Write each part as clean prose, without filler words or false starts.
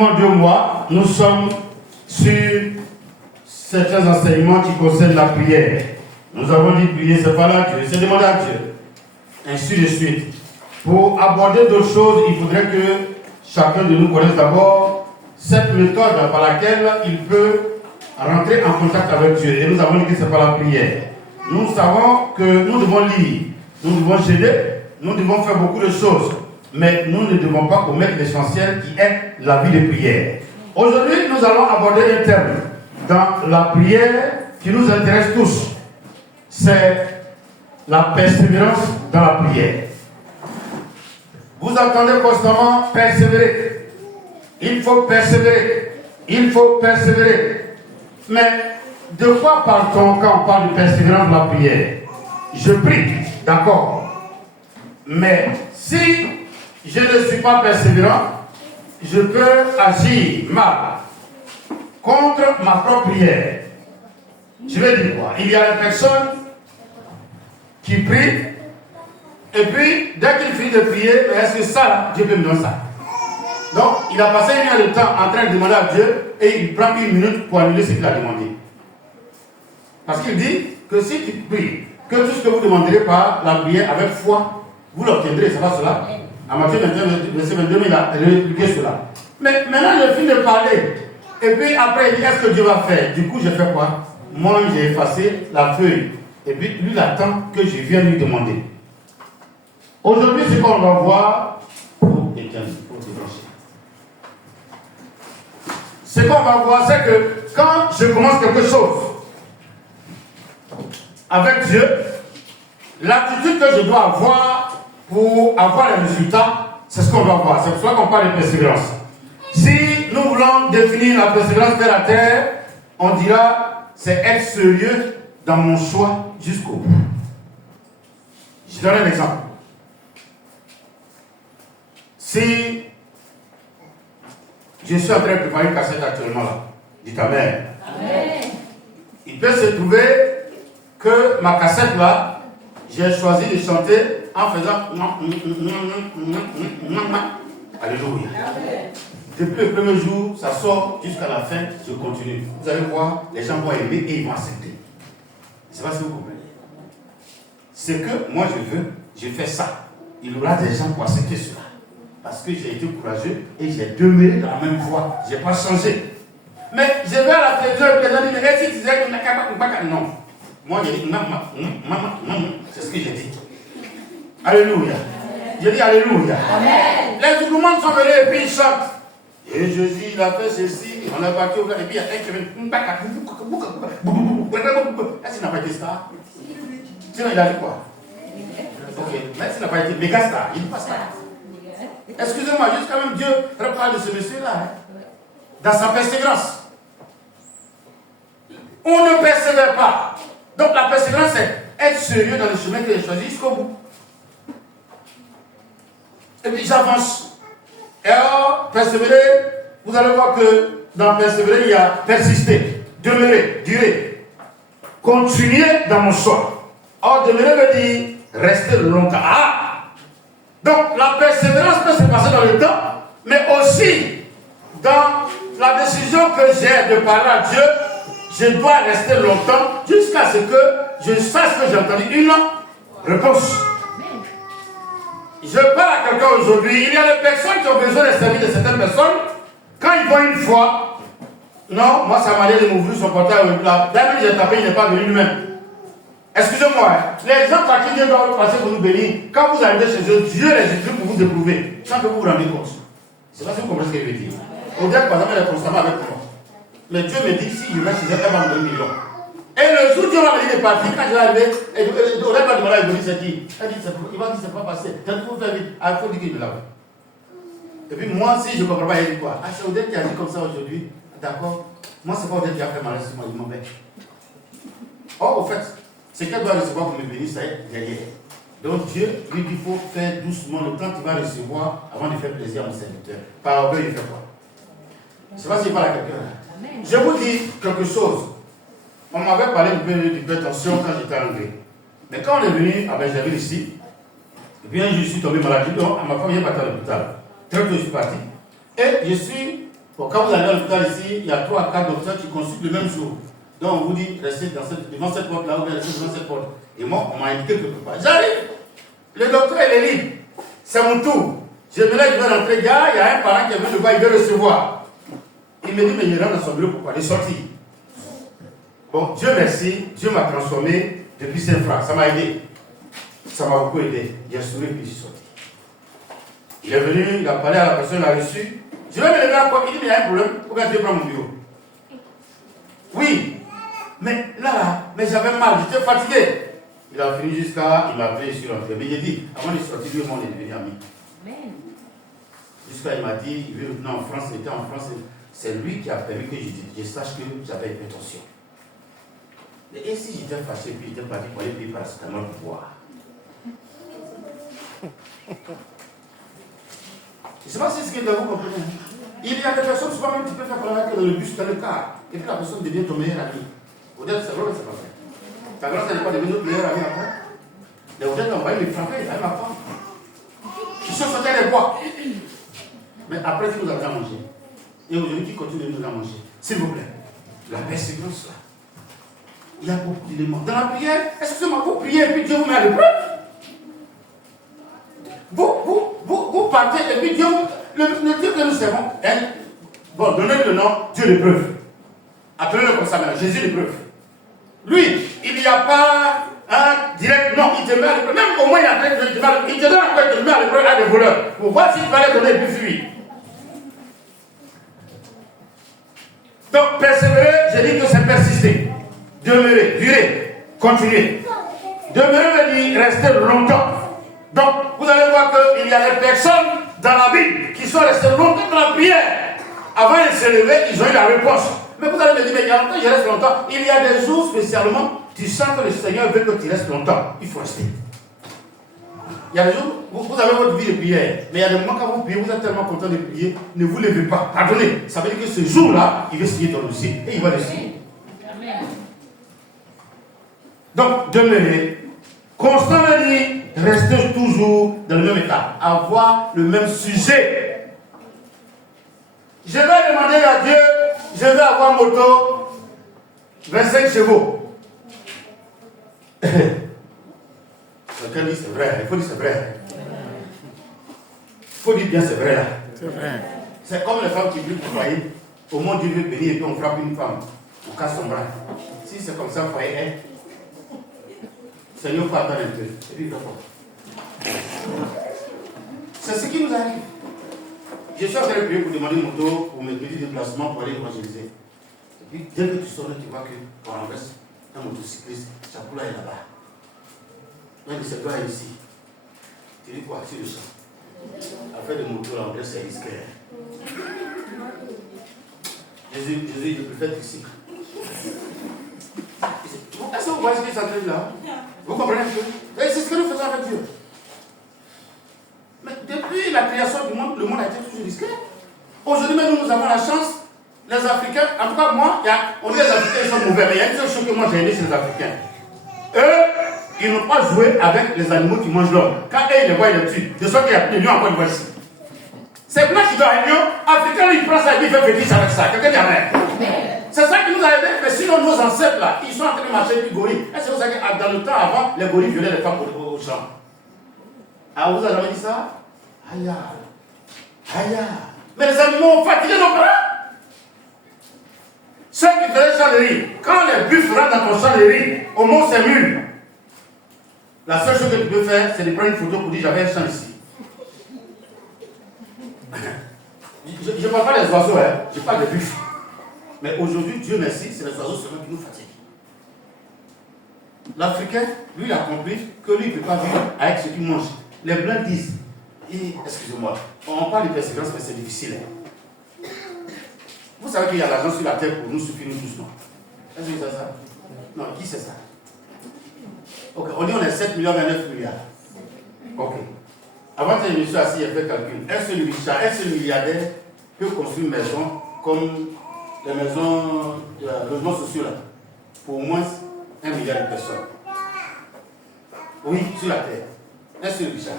pratiquement 2 mois, nous sommes sur certains enseignements qui concernent la prière. Nous avons dit prier, c'est parler à Dieu, c'est demander à Dieu. Ainsi de suite. Pour aborder d'autres choses, il faudrait que chacun de nous connaisse d'abord cette méthode par laquelle il peut rentrer en contact avec Dieu. Et nous avons dit que c'est par la prière. Nous savons que nous devons lire, nous devons gêner, nous devons faire beaucoup de choses. Mais nous ne devons pas commettre l'essentiel qui est la vie de prière. Aujourd'hui, nous allons aborder un thème dans la prière qui nous intéresse tous. C'est la persévérance dans la prière. Vous entendez constamment persévérer. Il faut persévérer. Il faut persévérer. Mais de quoi parle-t-on quand on parle de persévérance dans la prière? Je prie, d'accord. Mais si je ne suis pas persévérant, je peux agir mal contre ma propre prière. Je vais dire quoi? Il y a des personnes qui prient, et puis dès qu'il finit de prier, est-ce que ça, Dieu peut me donner ça? Donc, il a passé 1 heure de temps en train de demander à Dieu, et il prend 1 minute pour annuler ce qu'il a demandé. Parce qu'il dit que si tu pries, que tout ce que vous demanderez par la prière avec foi, vous l'obtiendrez, c'est pas cela? À Matthieu 21, verset 22, il a répliqué cela. Mais maintenant, je finis de parler. Et puis après, il dit, qu'est-ce que Dieu va faire? Du coup, je fais quoi? Moi, j'ai effacé la feuille. Et puis, lui, il attend que je vienne lui demander. Aujourd'hui, ce qu'on va voir, pour débrancher. Ce qu'on va voir, c'est que quand je commence quelque chose avec Dieu, l'attitude que je dois avoir pour avoir les résultats, c'est ce qu'on doit voir. C'est pour cela qu'on parle de persévérance. Si nous voulons définir la persévérance vers la terre, on dira c'est être sérieux dans mon choix jusqu'au bout. Je donne un exemple. Si je suis en train de préparer une cassette actuellement là, dit ta mère. Amen. Il peut se trouver que ma cassette là, j'ai choisi de chanter en faisant Alléluia. Depuis le premier jour, ça sort jusqu'à la fin, je continue. Vous allez voir, les gens vont aimer et ils vont accepter. Je ne sais pas si vous comprenez. C'est que moi je fais ça. Il y aura des gens pour accepter cela. Parce que j'ai été courageux et j'ai demeuré dans la même voie. Je n'ai pas changé. Mais je vais à la télévision et le président dit, mais si tu disais que non. Moi j'ai dit, maman, c'est ce que j'ai dit. Alléluia. J'ai dit Alléluia. Amen. Les Zougoumandes sont venus et puis ils chantent. Et Jésus, il a fait ceci, on a battu, et puis il y a un qui vient. Est-ce qu'il n'a pas été star? Sinon, il a dit quoi? Ok, mais s'il n'a pas été méga star, il n'est pas star. Excusez-moi, juste quand même Dieu reparle de ce monsieur-là, hein, dans sa persévérance. On ne persévère pas. Donc la persévérance, c'est être sérieux dans le chemin que j'ai choisi jusqu'au bout. Et puis j'avance. Et alors, persévérer, vous allez voir que dans persévérer, il y a persister, demeurer, durer, continuer dans mon choix. Or, demeurer veut dire rester longtemps. Ah! Donc, la persévérance peut se passer dans le temps, mais aussi dans la décision que j'ai de parler à Dieu, je dois rester longtemps jusqu'à ce que je sache que j'ai entendu une réponse. Je parle à quelqu'un aujourd'hui, il y a des personnes qui ont besoin de servir de certaines personnes. Quand ils vont une fois, non, moi ça m'a allé de m'ouvrir son portail. D'ailleurs, j'ai tapé, il n'est pas venu lui-même. Excusez-moi, les gens par qui Dieu doit passer pour nous bénir, quand vous arrivez chez eux, Dieu les écrit pour vous éprouver, sans que vous vous rendiez compte. C'est pas si vous comprenez ce que je veux dire. Au début, par exemple, elle est constamment avec moi. Mais Dieu me dit, si je vais chez elle, elle va me donner 1 million. Et le jour où Dieu m'a dit de partir, quand je vais arriver, au début de mon dit c'est qui? Elle dit, il va dire, c'est pas passé. Quand vous faites vite, il faut dire qu'il est là. Et puis moi, si je ne comprends pas, il dit quoi? Ah, c'est Odette qui a dit comme ça aujourd'hui. D'accord? Moi, c'est pas Odette qui a fait mal sur moi, il m'en fait. Or, au fait, ce qu'elle doit recevoir pour me bénir, c'est derrière. Donc Dieu lui dit qu'il faut faire doucement le temps qu'il va recevoir avant de faire plaisir à mon serviteur. Par orgueil, il fait quoi? Je ne sais pas s'il parle à quelqu'un. Je vous dis quelque chose. On m'avait parlé d'hypertension quand j'étais anglais. Mais quand on est venu à Benjamin ici, et bien je suis tombé malade. Donc, ma femme est partie à l'hôpital. Très tôt, je suis parti. Et je suis Bon, quand vous allez à l'hôpital ici, il y a 3 à 4 docteurs qui consultent le même jour. Donc on vous dit, restez devant cette porte-là ou bien restez devant cette porte. Et moi, on m'a indiqué quelque part. J'arrive. Le docteur, il est libre. C'est mon tour. Je me lève, je vais rentrer. Gars, il y a un parent qui est venu le voir, il veut recevoir. Il me dit, mais il rentre dans son bureau, pourquoi? Il est sorti. Bon, Dieu merci, Dieu m'a transformé depuis 5 francs. Ça m'a aidé. Ça m'a beaucoup aidé. J'ai souri puis je suis sorti. Il est venu, il a parlé à la personne, il a reçu. Je vais me lever à quoi? Il dit, mais il y a un problème. Pourquoi tu veux prendre mon bureau? Oui. Mais là, mais j'avais mal, j'étais fatigué. Il a fini jusqu'à, il m'a appelé, je suis rentré. Mais j'ai dit, avant de sortir, lui, on est devenu amis. Jusqu'à, il m'a dit, il veut revenir en France, il était en France. C'est lui qui a permis que je sache que j'avais hypertension. Et si j'étais fâché, puis j'étais parti pour aller payer paracétamol pour boire. Je ne sais pas si c'est ce que vous comprenez. Il y a des personnes, souvent même tu peux faire connaître dans le bus, dans le car, et puis la personne devient ton meilleur ami. Au-delà, c'est vrai que c'est pas vrai. Ta grand-mère n'est pas devenue notre meilleur ami après. Les hôtels ont envoyé me frapper, elle m'a pas. Je suis sorti les bois. Mais après, qui nous a déjà mangé? Et aujourd'hui, qui continue de nous a manger? S'il vous plaît, la persévérance là. Il y a beaucoup d'éléments. Dans la prière, excusez-moi, vous priez et puis Dieu vous met à l'épreuve. Vous partez et puis Dieu, le Dieu que nous servons, hein? Bon, donnez le nom, Dieu l'épreuve. Appelez-le comme ça maintenant, Jésus l'épreuve. Lui, il n'y a pas un direct, non, il te met à l'épreuve. Même au moins, il te donne à quoi il te met à l'épreuve à des voleurs. Pour voir s'il va les donner et puis fuir. Donc, persévérer, je dis que c'est persister. Demeurer, durer, continuer. Demeurer veut dire rester longtemps. Donc, vous allez voir qu'il y a des personnes dans la Bible qui sont restées longtemps dans la prière. Avant de se lever, ils ont eu la réponse. Mais vous allez me dire, mais il y a longtemps, je reste longtemps. Il y a des jours spécialement, tu sens que le Seigneur veut que tu restes longtemps. Il faut rester. Il y a des jours, vous avez votre vie de prière, mais il y a des moments quand vous priez, vous êtes tellement content de prier, ne vous levez pas. Pardonnez. Ça veut dire que ce jour-là, il veut signer ton dossier. Et il va le signer. Amen. Donc, demeurez. Constant veut dire rester toujours dans le même état. Avoir le même sujet. Je vais demander à Dieu, je vais avoir moto 25 chevaux. Quelqu'un dit c'est vrai, il faut dire c'est vrai. Il faut dire bien c'est vrai là. C'est vrai. C'est comme les femmes qui vivent au foyer. Au monde Dieu veut bénir et puis on frappe une femme. On casse son bras. Si c'est comme ça, le foyer est. Seigneur, il faut attendre un peu. Et puis il faut. C'est ce qui nous arrive. Je suis en train de prier pour demander une moto pour mes petits déplacements pour aller évangéliser. Et puis dès que tu sors, tu vois que quand on reste un motocycliste, sa poule est là-bas. Un de ses doigts est ici. Tu dis quoi? Tu le sens. Affaire de moto, là, en vrai, c'est risqué. Jésus, je préfère ici. Est-ce que vous voyez ce qui s'entraîne là? Vous comprenez un peu? C'est ce que nous faisons avec Dieu. Mais depuis la création du monde, le monde a été toujours risqué. Aujourd'hui, même nous avons la chance, les Africains, en tout cas moi, on dit les Africains ils sont mauvais, mais il y a une seule chose que moi j'ai aimé chez les Africains. Eux, ils n'ont pas joué avec les animaux qui mangent l'homme. Quand eux, ils les voient, ils les tuent. De sorte qu'il y a plus de lions encore une fois ici. C'est blanc qui doit un lion, Africain, il prend ça et il fait fétiche avec ça. Quelqu'un dit rien. C'est ça qui nous a aidé. Mais sinon, nos ancêtres là, ils sont en train de marcher avec les gorilles. Et c'est pour ça que dans le temps avant, les gorilles violaient les femmes au champ. Ah, vous avez jamais dit ça? Aïe, aïe. Mais les animaux ont fatigué nos parents. Ceux qui faisaient champ de riz, quand les buffles rentrent dans ton champ de riz, au mont c'est mûr. La seule chose que tu peux faire, c'est de prendre une photo pour dire j'avais un champ ici. Je ne parle pas des oiseaux, hein. Je parle des buffles. Mais aujourd'hui, Dieu merci, c'est les oiseaux seulement qui nous fatiguent. L'Africain, lui, il a compris que lui, il ne peut pas vivre avec ce qu'il mange. Les Blancs disent, excusez-moi, on parle de persévérance, mais c'est difficile. Hein. Vous savez qu'il y a l'argent sur la terre pour nous suffire nous tous, non? Est-ce que c'est ça? Non, qui c'est ça? Ok, on dit on est 7 millions, 29 milliards. Ok. Avant que je me suis assis et fait calcul, un seul milliardaire peut construire une maison comme les maisons, logements sociaux là, pour au moins 1 milliard de personnes. Oui, sur la terre. Un seul Richard.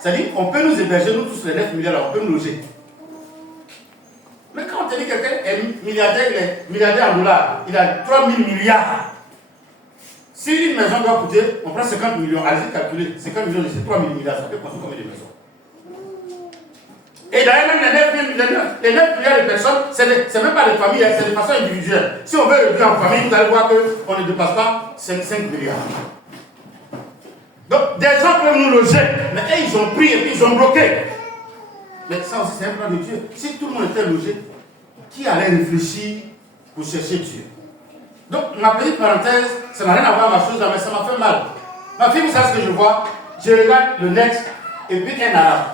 C'est-à-dire qu'on peut nous héberger, nous tous les 9 milliards là, on peut nous loger. milliardaire, il est milliardaire en dollars. Il a 3 000 milliards. Si une maison doit coûter, on prend 50 millions, allez-y calculer, 50 millions, c'est 3 000 milliards, ça peut construire combien de maisons? Et d'ailleurs, même les 9 milliards de personnes, c'est même pas des familles, c'est des façons individuelles. Si on veut le dire en famille, vous allez voir qu'on ne dépasse pas 5 milliards. Donc, des gens peuvent nous loger, mais eux, ils ont pris et puis ils ont bloqué. Mais ça aussi, c'est un plan de Dieu. Si tout le monde était logé, qui allait réfléchir pour chercher Dieu? Donc, ma petite parenthèse, ça n'a rien à voir avec ma chose, mais ça m'a fait mal. Ma fille, vous savez ce que je vois? Je regarde le net et puis un arabe.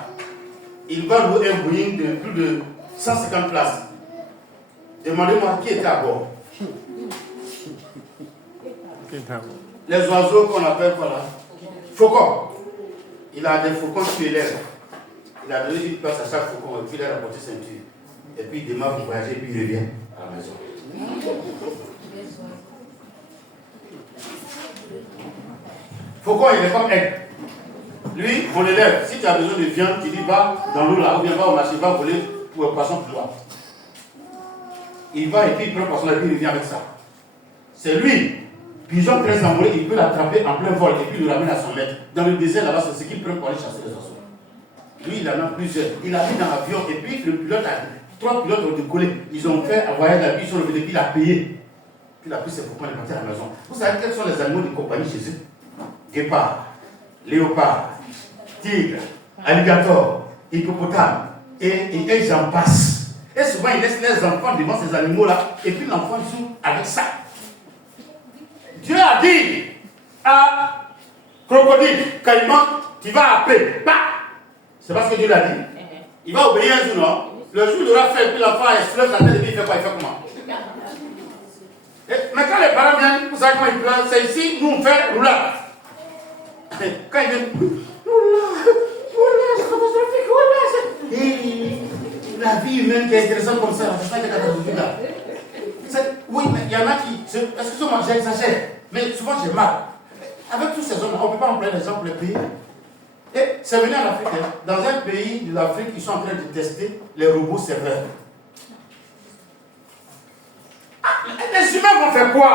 Il va louer un Boeing de plus de 150 places. Demandez-moi qui était à bord. Les oiseaux qu'on appelle quoi là? Faucons. Il a des faucons sur les lèvres. Il a donné une place à chaque faucon et puis il a rapporté ceinture. Et puis il démarre pour voyager et puis il revient à la maison. Faucon, il est comme aigle. Lui, on l'élève. Si tu as besoin de viande, tu dis va dans l'eau là, ou bien va au marché, va voler pour un poisson pour toi. Il va et puis il prend le poisson et puis il revient avec ça. C'est lui. Pigeon très amoureux, il peut l'attraper en plein vol et puis le ramener à son maître. Dans le désert là-bas, c'est ce qu'il prend pour aller chasser les oiseaux. Lui, il en a plusieurs. Il a mis dans l'avion et puis le pilote a 3 pilotes ont décollé. Ils ont fait un voyage là, puis ils sont revenus, puis il a payé. Puis il a pris ses faucons et il est parti à la maison. Vous savez quels sont les animaux de compagnie chez eux? Guépard, léopard, tigre, alligator, hippopotame, et j'en passe. Et souvent, ils laissent les enfants devant ces animaux-là, et puis l'enfant joue avec ça. Dieu a dit à crocodile, caïman, tu vas appeler. Bah! C'est pas ce que Dieu l'a dit. Il va obéir un jour, non? Le jour, il aura fait, puis l'enfant explose la tête, et puis il fait quoi? Il fait comment? Mais quand les parents viennent, vous savez comment ils pleurent? C'est ici, nous on fait roulade. Quand ils viennent, c'est catastrophique, la vie humaine qui est intéressante comme ça, c'est pas catastrophique là. Oui, mais il y en a qui. Excusez-moi, j'exagère, mais souvent j'ai mal. Avec tous ces hommes, on ne peut pas employer les gens pour les payer. Et c'est venu en Afrique. Dans un pays de l'Afrique, ils sont en train de tester les robots serveurs. Les humains vont faire quoi?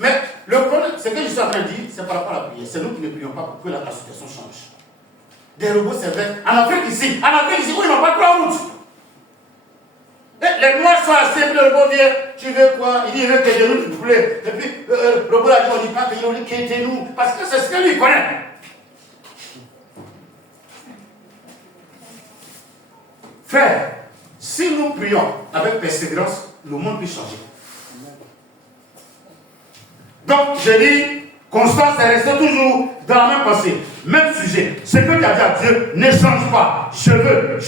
Mais le problème, ce que je suis en train de dire, c'est par rapport à la prière. C'est nous qui ne prions pas pour que la situation change. Des robots serveurs. En Afrique ici, où ils n'ont pas 3 routes. Les noirs sont assez, puis le robot vient, tu veux quoi? Il dit, il veut que nous du poulet. Et puis, le robot a dit, on dit pas que nous, qu'il nous, parce que c'est ce que lui connaît. Frère, si nous prions avec persévérance, le monde peut changer. Donc, je dis, Constance est restée toujours dans la même pensée, même sujet. Ce que tu as dit à Dieu ne change pas. Je veux.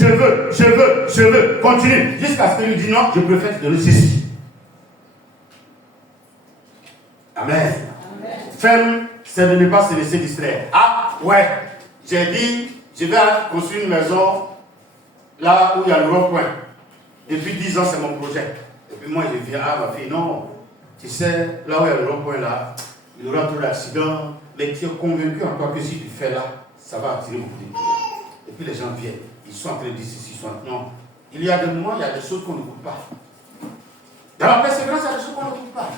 Continue. Jusqu'à ce qu'il lui dise non, je préfère te donner ceci. Amen. Ferme, c'est de ne pas se laisser distraire. Ah, ouais, j'ai dit, je vais construire une maison là où il y a le rond-point. Depuis 10 ans, c'est mon projet. Et puis moi, je viens à ma fille, non, tu sais, là où il y a le rond-point là, il y aura trop d'accidents, mais tu es convaincu en toi que si tu fais là, ça va attirer beaucoup de clients. Et puis les gens viennent, ils sont en train de dire ceci, non. Il y a des moments, il y a des choses qu'on n'écoute pas. Dans la persévérance, il y a des choses qu'on n'écoute pas.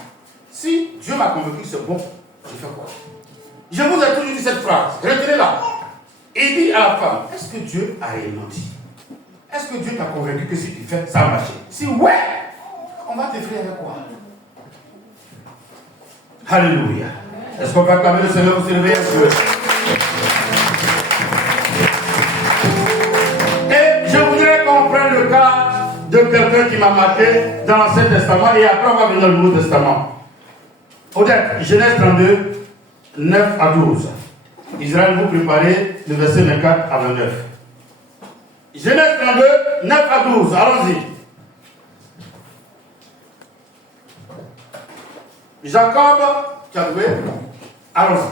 Si Dieu m'a convaincu que c'est bon, je fais quoi? Je vous ai toujours dit cette phrase, retenez-la. Il dit à la femme, est-ce que Dieu a réellement dit? Est-ce que Dieu t'a convaincu que si tu fais, ça va marcher? Si ouais, on va t'effrayer avec quoi? Alléluia. Est-ce qu'on peut acclamer le Seigneur pour se réveiller un peu? Et je voudrais qu'on prenne le cas de quelqu'un qui m'a marqué dans l'Ancien Testament et après on va venir dans le Nouveau Testament. Odette, Genèse 32, 9 à 12. Israël, vous préparez le verset 24 à 29. Genèse 32, 9 à 12. Allons-y. Jacob, tu as trouvé? Allons-y.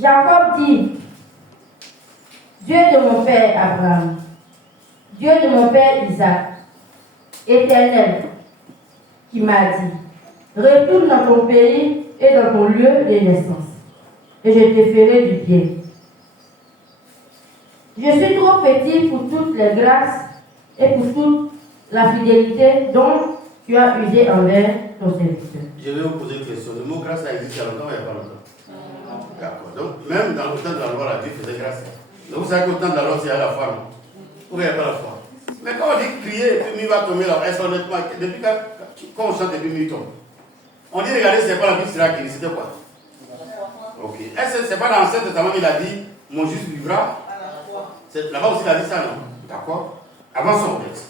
Jacob dit, Dieu de mon père Abraham, Dieu de mon père Isaac, Éternel, qui m'a dit, retourne dans ton pays et dans ton lieu de naissance, et je te ferai du bien. Je suis trop petit pour toutes les grâces et pour toute la fidélité dont tu as usé envers ton serviteur. Je vais vous poser une question. Le mot grâce a existé il y a longtemps ou il n'y a pas longtemps? D'accord. Donc, même dans le temps de la loi, Dieu faisait grâce. Donc, vous savez qu'au temps de la loi, c'est à la foi, non? Ou il n'y a pas la foi? Mais quand on dit crier, et puis il va tomber là, est-ce honnêtement, depuis quand on chante et puis il tombe? On dit, regardez, c'est pas la vie qui sera qui, c'était quoi? Ok. Est-ce que c'est pas dans l'Ancien Testament qu'il a dit, mon juste vivra? Là-bas aussi, il a dit ça, non? D'accord. Avançons, peut-être.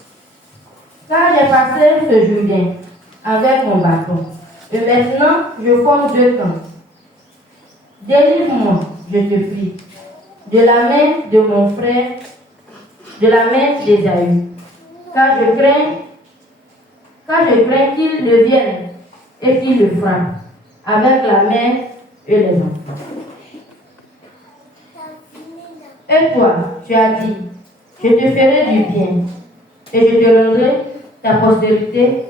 Car j'ai passé ce Jourdain avec mon bâton, et maintenant je forme deux camps. Délivre-moi, je te prie, de la main de mon frère, de la main d'Ésaü, car je crains qu'il ne vienne et qu'il le frappe avec la main et les enfants. Et toi, tu as dit, je te ferai du bien, et je te rendrai ta postérité,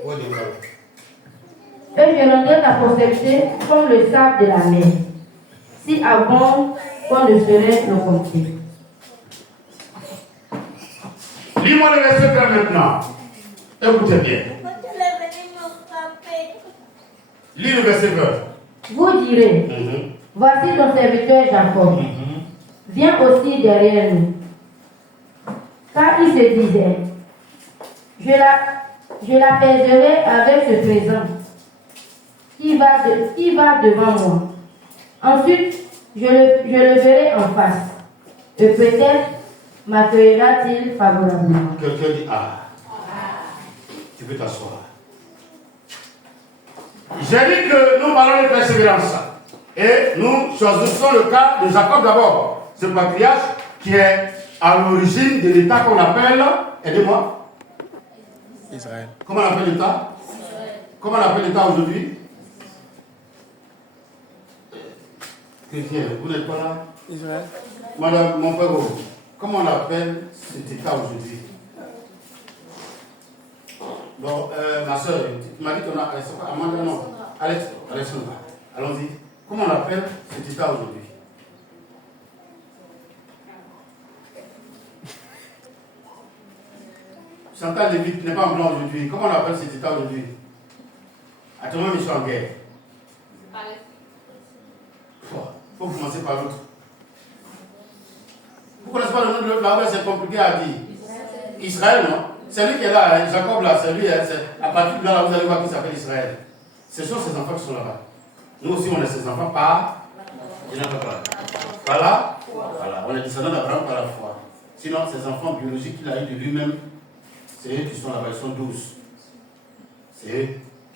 comme le sable de la mer, si abonde qu'on ne saurait le compter. Lis-moi le verset 3 maintenant. Écoutez bien. Lis le verset 20. Vous direz, voici ton serviteur Jacob, viens aussi derrière nous. Car il se disait, je l'apaiserai avec ce présent qui va devant moi. Ensuite, je le verrai en face. Et peut-être m'accueillera-t-il favorablement. Quelqu'un dit tu peux t'asseoir. J'ai dit que nous parlons de persévérance. Et nous choisissons le cas de Jacob d'abord. Ce patriarche qui est à l'origine de l'état qu'on appelle, aidez-moi. Israël. Comment on appelle l'état? Comment on appelle l'état aujourd'hui? Chrétien, vous n'êtes pas là? Israël. Madame, mon père, comment on appelle cet état aujourd'hui? Bon, ma soeur, tu m'as dit qu'on a. Amanda, non. Alexandra. Allons-y. Comment on appelle cet état aujourd'hui? Chantal Lévite n'est pas en blanc aujourd'hui. Comment on appelle cet état aujourd'hui? Actuellement, ils sont en guerre. Il faut commencer par l'autre. Vous ne connaissez pas le nom de l'autre, c'est compliqué à dire. Israël, non? C'est lui qui est là, Jacob là, c'est lui. À partir de là, vous allez voir qui s'appelle Israël. Ce sont ses enfants qui sont là-bas. Nous aussi, on est ses enfants par. Je n'ai pas parlé. Par là, voilà. On est descendants d'Abraham par la foi. Sinon, ses enfants biologiques qu'il a eu de lui-même, c'est eux qui sont là-bas, ils sont 12. C'est eux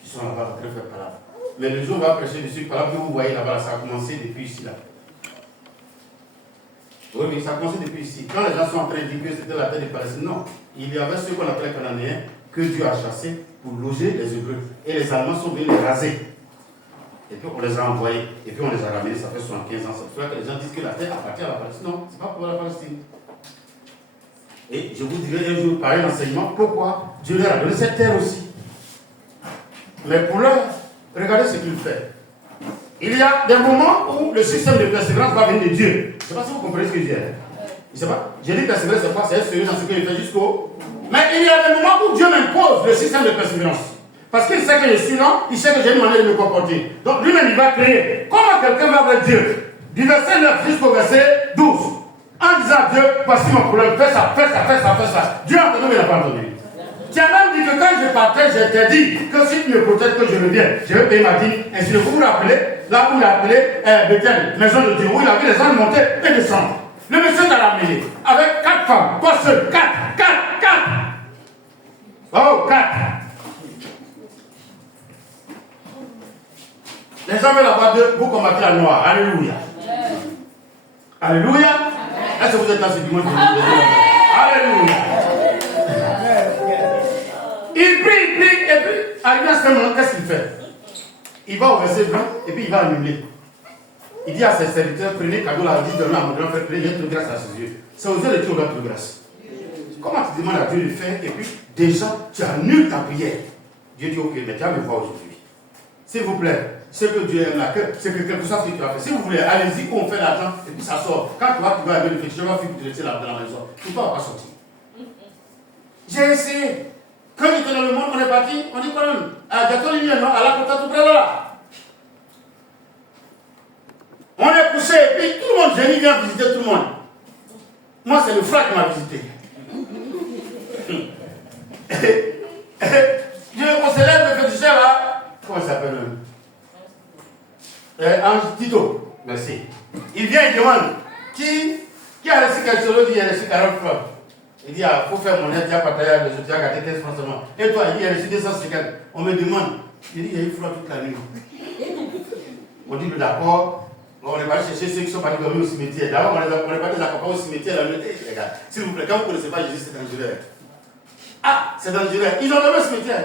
qui sont là-bas, très faible par là. Mais le jour où on va prêcher dessus, par là que vous voyez là-bas, ça a commencé depuis ici là. Oui, mais ça a commencé depuis ici. Quand les gens sont en train de dire que c'était la terre de Palestine, non. Il y avait ceux qu'on appelait Cananéens que Dieu a chassés pour loger les Hébreux. Et les Allemands sont venus les raser. Et puis on les a envoyés. Et puis on les a ramenés, ça fait 75 ans. C'est pour ça que les gens disent que la terre appartient à la Palestine. Non, c'est pas pour la Palestine. Et je vous dirai un jour, pareil l'enseignement, pourquoi Dieu leur a donné cette terre aussi. Mais pour l'heure, regardez ce qu'il fait. Il y a des moments où le système de persévérance va venir de Dieu. Je ne sais pas si vous comprenez ce que je dis. Je ne sais pas. J'ai dit persévérance, c'est quoi? C'est sérieux dans ce qu'il fait jusqu'au. Mais il y a des moments où Dieu m'impose le système de persévérance. Parce qu'il sait que je suis là, il sait que j'ai une manière de me comporter. Donc lui-même, il va créer. Comment quelqu'un va avec Dieu? Du verset 9 jusqu'au verset 12. En disant à Dieu, voici mon problème, fais ça, fais ça, fais ça, fais ça. Dieu a entendu, mais il n'a pas entendu. Tu as même dit que quand je partais, je t'ai dit que si tu me protèges, que je reviens. Je vais payer ma dîme. Ainsi de vous vous rappelez, là où il a appelé Bethel, maison de Dieu, où il a vu les gens monter et descendre. Le monsieur t'a ramené avec 4 femmes, toi seul, 4. Oh, 4. Les gens veulent avoir deux, vous combattez la noire. Alléluia. Alléluia. Est-ce que vous êtes là ce dimanche? Alléluia. Il prie, et puis, arrivé à ce moment, qu'est-ce qu'il fait? Il va au verset 20, et puis il va annuler. Il dit à ses serviteurs, prenez cadeau la vie de l'homme à mon grand frère, prenez, il y a toute grâce à ses yeux. C'est aux yeux de Dieu qu'on a toute grâce. Comment tu demandes à Dieu de faire, et puis, déjà, tu annules ta prière. Dieu dit, ok, mais tu vas me voir aujourd'hui. S'il vous plaît, ce que Dieu aime là, c'est que quelque chose que tu as fait. Si vous voulez, allez-y, on fait l'argent, et puis ça sort. Quand tu vas arriver le fait, tu vas faire que tu restes là dans la maison. Tout ne va pas sortir. J'ai essayé. Quand j'étais dans le monde, on est parti, on dit quand même, à Gatolini, non, à la Côte tout près là. On est poussé, et puis tout le monde, Jenny vient visiter tout le monde. Moi, c'est le frère qui m'a visité. On s'élève le féticheur là. Comment il s'appelle Ange Tito. Merci. Il vient, il demande qui a reçu quelque chose, il dit il a reçu 40 francs. Il dit, il faut faire mon aide, il y a pas taillé, je dois gâter 15 francs seulement. Et toi, il dit, il a reçu 250. On me demande. Il dit, il y a eu froid toute la nuit. On dit, d'accord. On est parti chercher ceux qui sont partis dormir au cimetière. D'abord, on est parti l'accompagner au cimetière. La nuit. Regarde, s'il vous plaît, quand vous ne connaissez pas Jésus, c'est dangereux. Ah, c'est dangereux. Ils ont dormi au cimetière.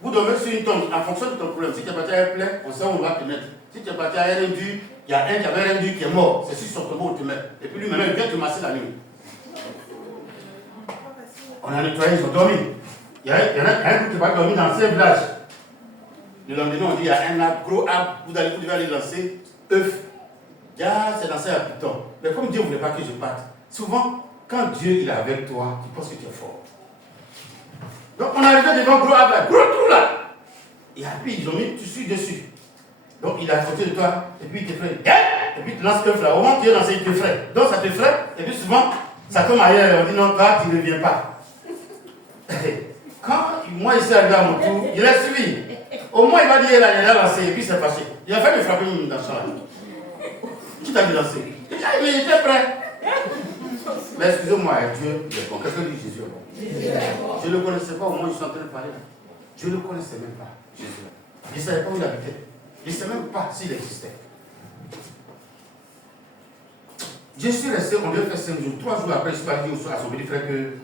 Vous dormez sur une tombe en fonction de ton problème. Si tu es parti à un plein, on sait où on va te mettre. Si tu es parti à un rendu, il y a un qui avait un rendu qui est mort. C'est sur son tombeau où on te met. Et puis lui, maintenant, il vient te masser la nuit. On a nettoyé, ils ont dormi. Il y en a un qui va dormir dans 5 villages. Le lendemain, on dit il y a un arbre, gros arbre, vous devez aller lancer œuf. C'est lancé à Python. Mais comme Dieu ne voulait pas que je parte, souvent, quand Dieu il est avec toi, tu penses que tu es fort. Donc on est arrivé devant gros arbre, gros trou là. Et puis ils ont mis tissu dessus. Donc il est à côté de toi, et puis il te fait, et puis il te lance l'œuf là. Au moment où tu es lancé, il te fraie. Donc ça te fraie, et puis souvent, ça tombe ailleurs, on dit non, toi, tu ne reviens pas. Quand moi il s'est arrivé à mon tour, il a suivi. Au moins il m'a dit, il a lancé, et puis c'est passé. Il a fait me frapper même dans le champ là. Qui t'a dit lancer? Il était prêt. Mais excusez-moi, Dieu, il est bon. Quelqu'un dit Jésus est bon. Je ne le connaissais pas, au moins je suis en train de parler là. Je ne le connaissais même pas, Jésus. Je ne savais pas où il habitait. Je ne savais même pas s'il existait. Je suis resté, on devait faire 5 jours. 3 jours après, je suis parti à son petit frère que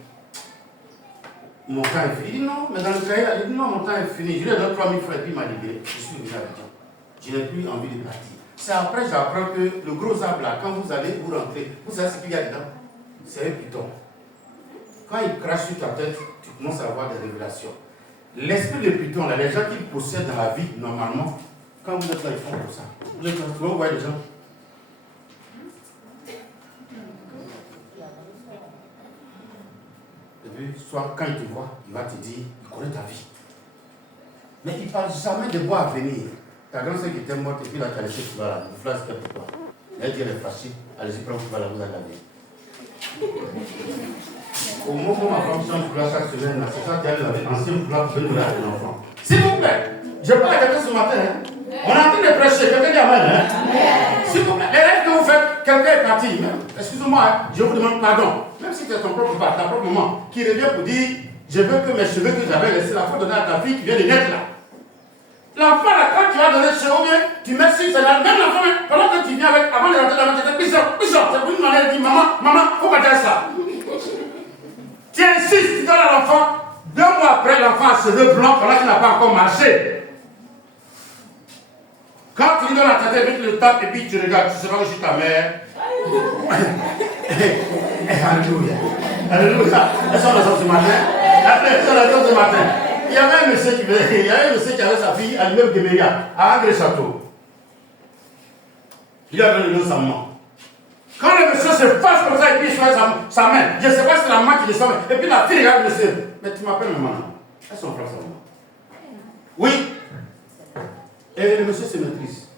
mon temps est fini. Il dit non, mais dans le cahier, il dit non, mon temps est fini. Je lui ai donné 3000 francs et puis il m'a libéré. Je suis venu avec Dieu. Je n'ai plus envie de partir. C'est après j'apprends que le gros arbre là, quand vous allez vous rentrer, vous savez ce qu'il y a dedans? C'est un python. Quand il crache sur ta tête, tu commences à avoir des révélations. L'esprit de python, là, les gens qui possèdent dans la vie, normalement, quand vous êtes là, ils font comme ça. Vous êtes là, vous voyez les gens. Et puis, soit quand il te voit, il va te dire, il connaît ta vie. Mais il ne parle jamais de bois à venir. Ta grand-sœur qui était morte et puis là, tu as laissé tout là, le flash, c'était pour toi. Elle dit, elle est fâchée, allez-y, prends tout là, vous allez laver. Au moment où ma femme change de chaque semaine, c'est ça qu'elle avait ancien plat pour donner à l'enfant. S'il vous plaît, je parle à quelqu'un ce matin. Hein. On est en train de prêcher, quelqu'un dit amen. Hein. S'il vous plaît, les rêves que vous faites, quelqu'un est parti. Excusez-moi, hein, je vous demande pardon. Même si c'est ton propre papa, ta propre maman, qui revient pour dire, je veux que mes cheveux que j'avais laissés, la fois donner à ta fille qui vient de naître là. L'enfant là, quand tu vas donner chez eux, tu mets sur c'est là, même l'enfant, pendant que tu viens avec, avant de rentrer dans la tête, Bishop, c'est pour une manière de dire, maman, faut pas dire ça. Tu insistes, tu donnes à l'enfant, 2 mois après, l'enfant a cheveux blancs pendant qu'il n'a pas encore marché. Quand tu lui donnes la tête, tu le tapes et puis tu regardes, tu sauras que je suis ta mère. Alléluia. Alléluia. Elles sont là ce matin. Elles sont là ce matin. Il y avait un monsieur qui avait sa fille à l'immeuble de Mélia, à André Château. Il avait le nom de sa maman. Quand le monsieur se passe comme ça et puis il choisit sa main, je ne sais pas si c'est la main qui descend, et puis la fille regarde le monsieur. Mais tu m'appelles maman. Elles sont frères, sa maman. Oui. Et le monsieur se maîtrise.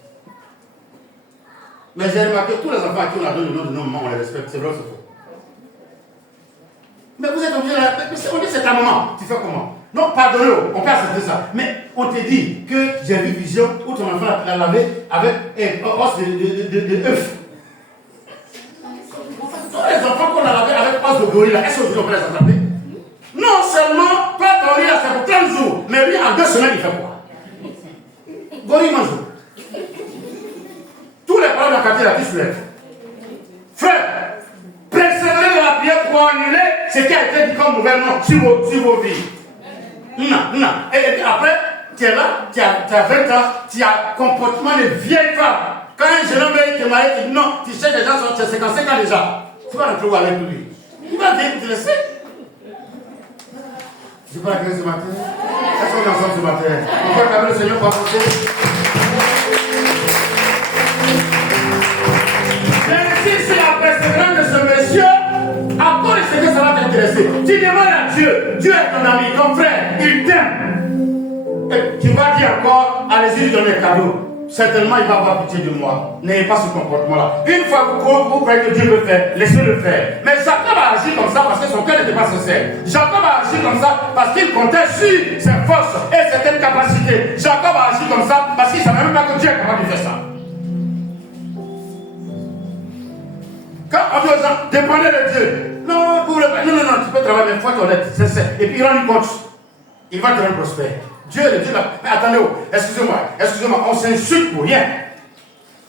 Mais j'ai remarqué tous les enfants à qui on a donné le nom de nos mamans, on les respecte. C'est vrai ou c'est faux? Mais vous êtes obligé de la... On dit c'est ta maman. Tu fais comment? Non, pardonnez, on peut accepter ça. Mais on te dit que j'ai vu vision où ton enfant l'a lavé avec os de œuf. Tous les enfants qu'on a lavé avec os de gorille, est-ce que vous pouvez les attraper? Non seulement, toi ton riz là c'est pour 30 jours, mais lui en 2 semaines il fait quoi? Gorille mange. Tous les parents de la quartier là qui se lèvent. Frère, persévérez dans la prière pour annuler ce qui a été dit comme gouvernement sur vos vies. Non. Et puis après, tu es là, tu as 20 ans, tu as comportement de vieille femme. Quand un jeune homme te marie, tu dis non, tu sais déjà, tu as 55 ans déjà. Tu vas rentrer avec lui. Il va bien te laisser. Je parle à quelqu'un ce matin. Est-ce qu'on est ensemble ce matin? On peut acclamer le Seigneur pour avancer. J'insiste sur la persévérance de ce monsieur. À quoi est-ce que ça va t'intéresser? Tu demandes à Dieu. Dieu. Dieu est ton ami, ton frère. Il t'aime. Et tu vas dire encore, allez-y lui donner un cadeau. Certainement, il va avoir pitié de moi. N'ayez pas ce comportement-là. Une fois que vous croyez que Dieu veut faire, laissez-le faire. Mais Jacob a agi comme ça parce que son cœur n'était pas sincère. Jacob a agi comme ça parce qu'il comptait sur ses forces et certaines capacités. Jacob a agi comme ça parce qu'il ne savait même pas que Dieu est capable de faire ça. Quand on dit aux gens, dépendez de Dieu. Non, tu peux travailler, mais il faut être honnête, sincère. Et puis il rend compte. Il va te rendre prospère. Dieu est le Dieu là. Mais attendez, excusez-moi, on s'insulte pour rien.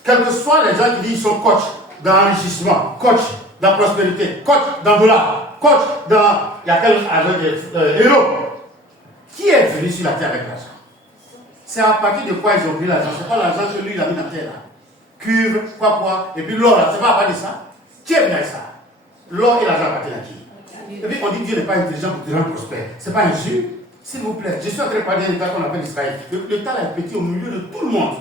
Quels que soient les gens qui disent qu'ils sont coach dans l'enrichissement, coach dans la prospérité, coach dans le dollar, coach dans. Il y a quel héros. Qui est venu sur la terre avec l'argent? C'est à partir de quoi ils ont pris l'argent? C'est pas l'argent que lui il a mis dans la terre là. Cuve, quoi, et puis l'or là, c'est pas à part de ça. Qui est venu avec ça? L'or et l'argent appartiennent à qui? Et puis on dit que Dieu n'est pas intelligent pour te rendre prospère. C'est pas injuste. S'il vous plaît, je suis en train de parler d'un État qu'on appelle Israël. L'État est petit au milieu de tout le monde.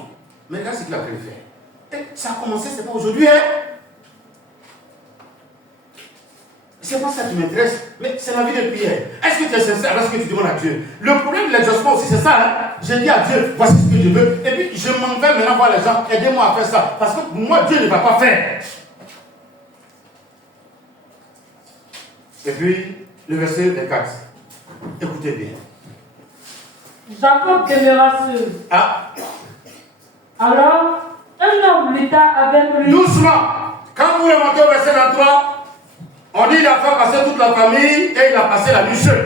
Mais regarde ce qu'il a pu faire. Et ça a commencé, c'est pas aujourd'hui, hein? C'est pas ça qui m'intéresse, mais c'est la vie de prière. Est-ce que tu es sincère avec ce que tu demandes à Dieu? Le problème de l'exaucement aussi, c'est ça, hein? J'ai dit à Dieu, voici ce que je veux. Et puis je m'en vais maintenant voir les gens, aidez-moi à faire ça. Parce que moi, Dieu ne va pas faire. Et puis, le verset 4. Écoutez bien. Jacob demeura seul. Ah. Alors, un homme lutta avec lui. Doucement. Quand vous remontez au verset 23, on dit qu'il a fait passer toute la famille et il a passé la nuit seul.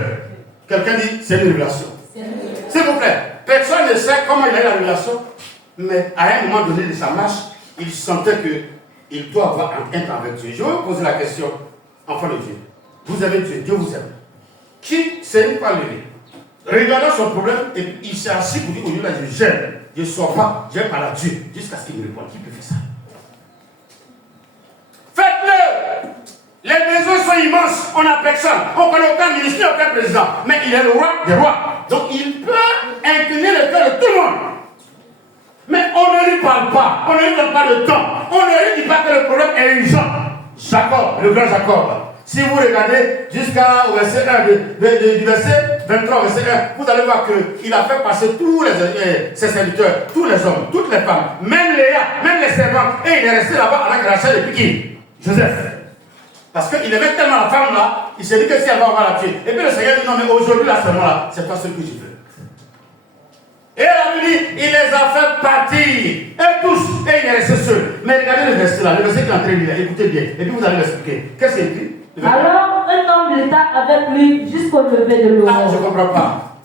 Quelqu'un dit, c'est une révélation. S'il vous plaît, personne ne sait comment il a eu la révélation, mais à un moment donné de sa marche, il sentait qu'il doit avoir un temps avec Dieu. Je vais vous poser la question, enfant de Dieu. Vous avez Dieu, Dieu vous aime. Qui sait pas lui? Regardant son problème, et il s'est assis pour dire, aujourd'hui là, je gêne, je ne sors pas, j'ai parlé à Dieu, jusqu'à ce qu'il me réponde. Qui peut faire ça? Faites-le! Les besoins sont immenses, on n'a personne, on ne connaît aucun ministre, aucun président, mais il est le roi des rois. Donc il peut incliner le cœur de tout le monde. Mais on ne lui parle pas, on ne lui donne pas de temps, on ne lui dit pas que le problème est urgent. Jacob, le grand Jacob. Si vous regardez jusqu'au verset 1, du verset 23 au verset 1, vous allez voir qu'il a fait passer tous ses serviteurs, tous les hommes, toutes les femmes, même Léa, même les servantes, et il est resté là-bas avec Rachel et puis qui? Joseph. Parce qu'il aimait tellement la femme là, il s'est dit que si elle va, on va la tuer. Et puis le Seigneur dit non, mais aujourd'hui, là, seulement là, c'est pas ce que je veux. Et elle lui dit, il les a fait partir, et tous, et il est resté seul. Mais regardez le verset là, le verset qui est en train de lire, écoutez bien, et puis vous allez l'expliquer. Qu'est-ce qu'il dit? Alors, un homme lutta avec lui jusqu'au lever de l'aurore. Ah, je ne comprends pas.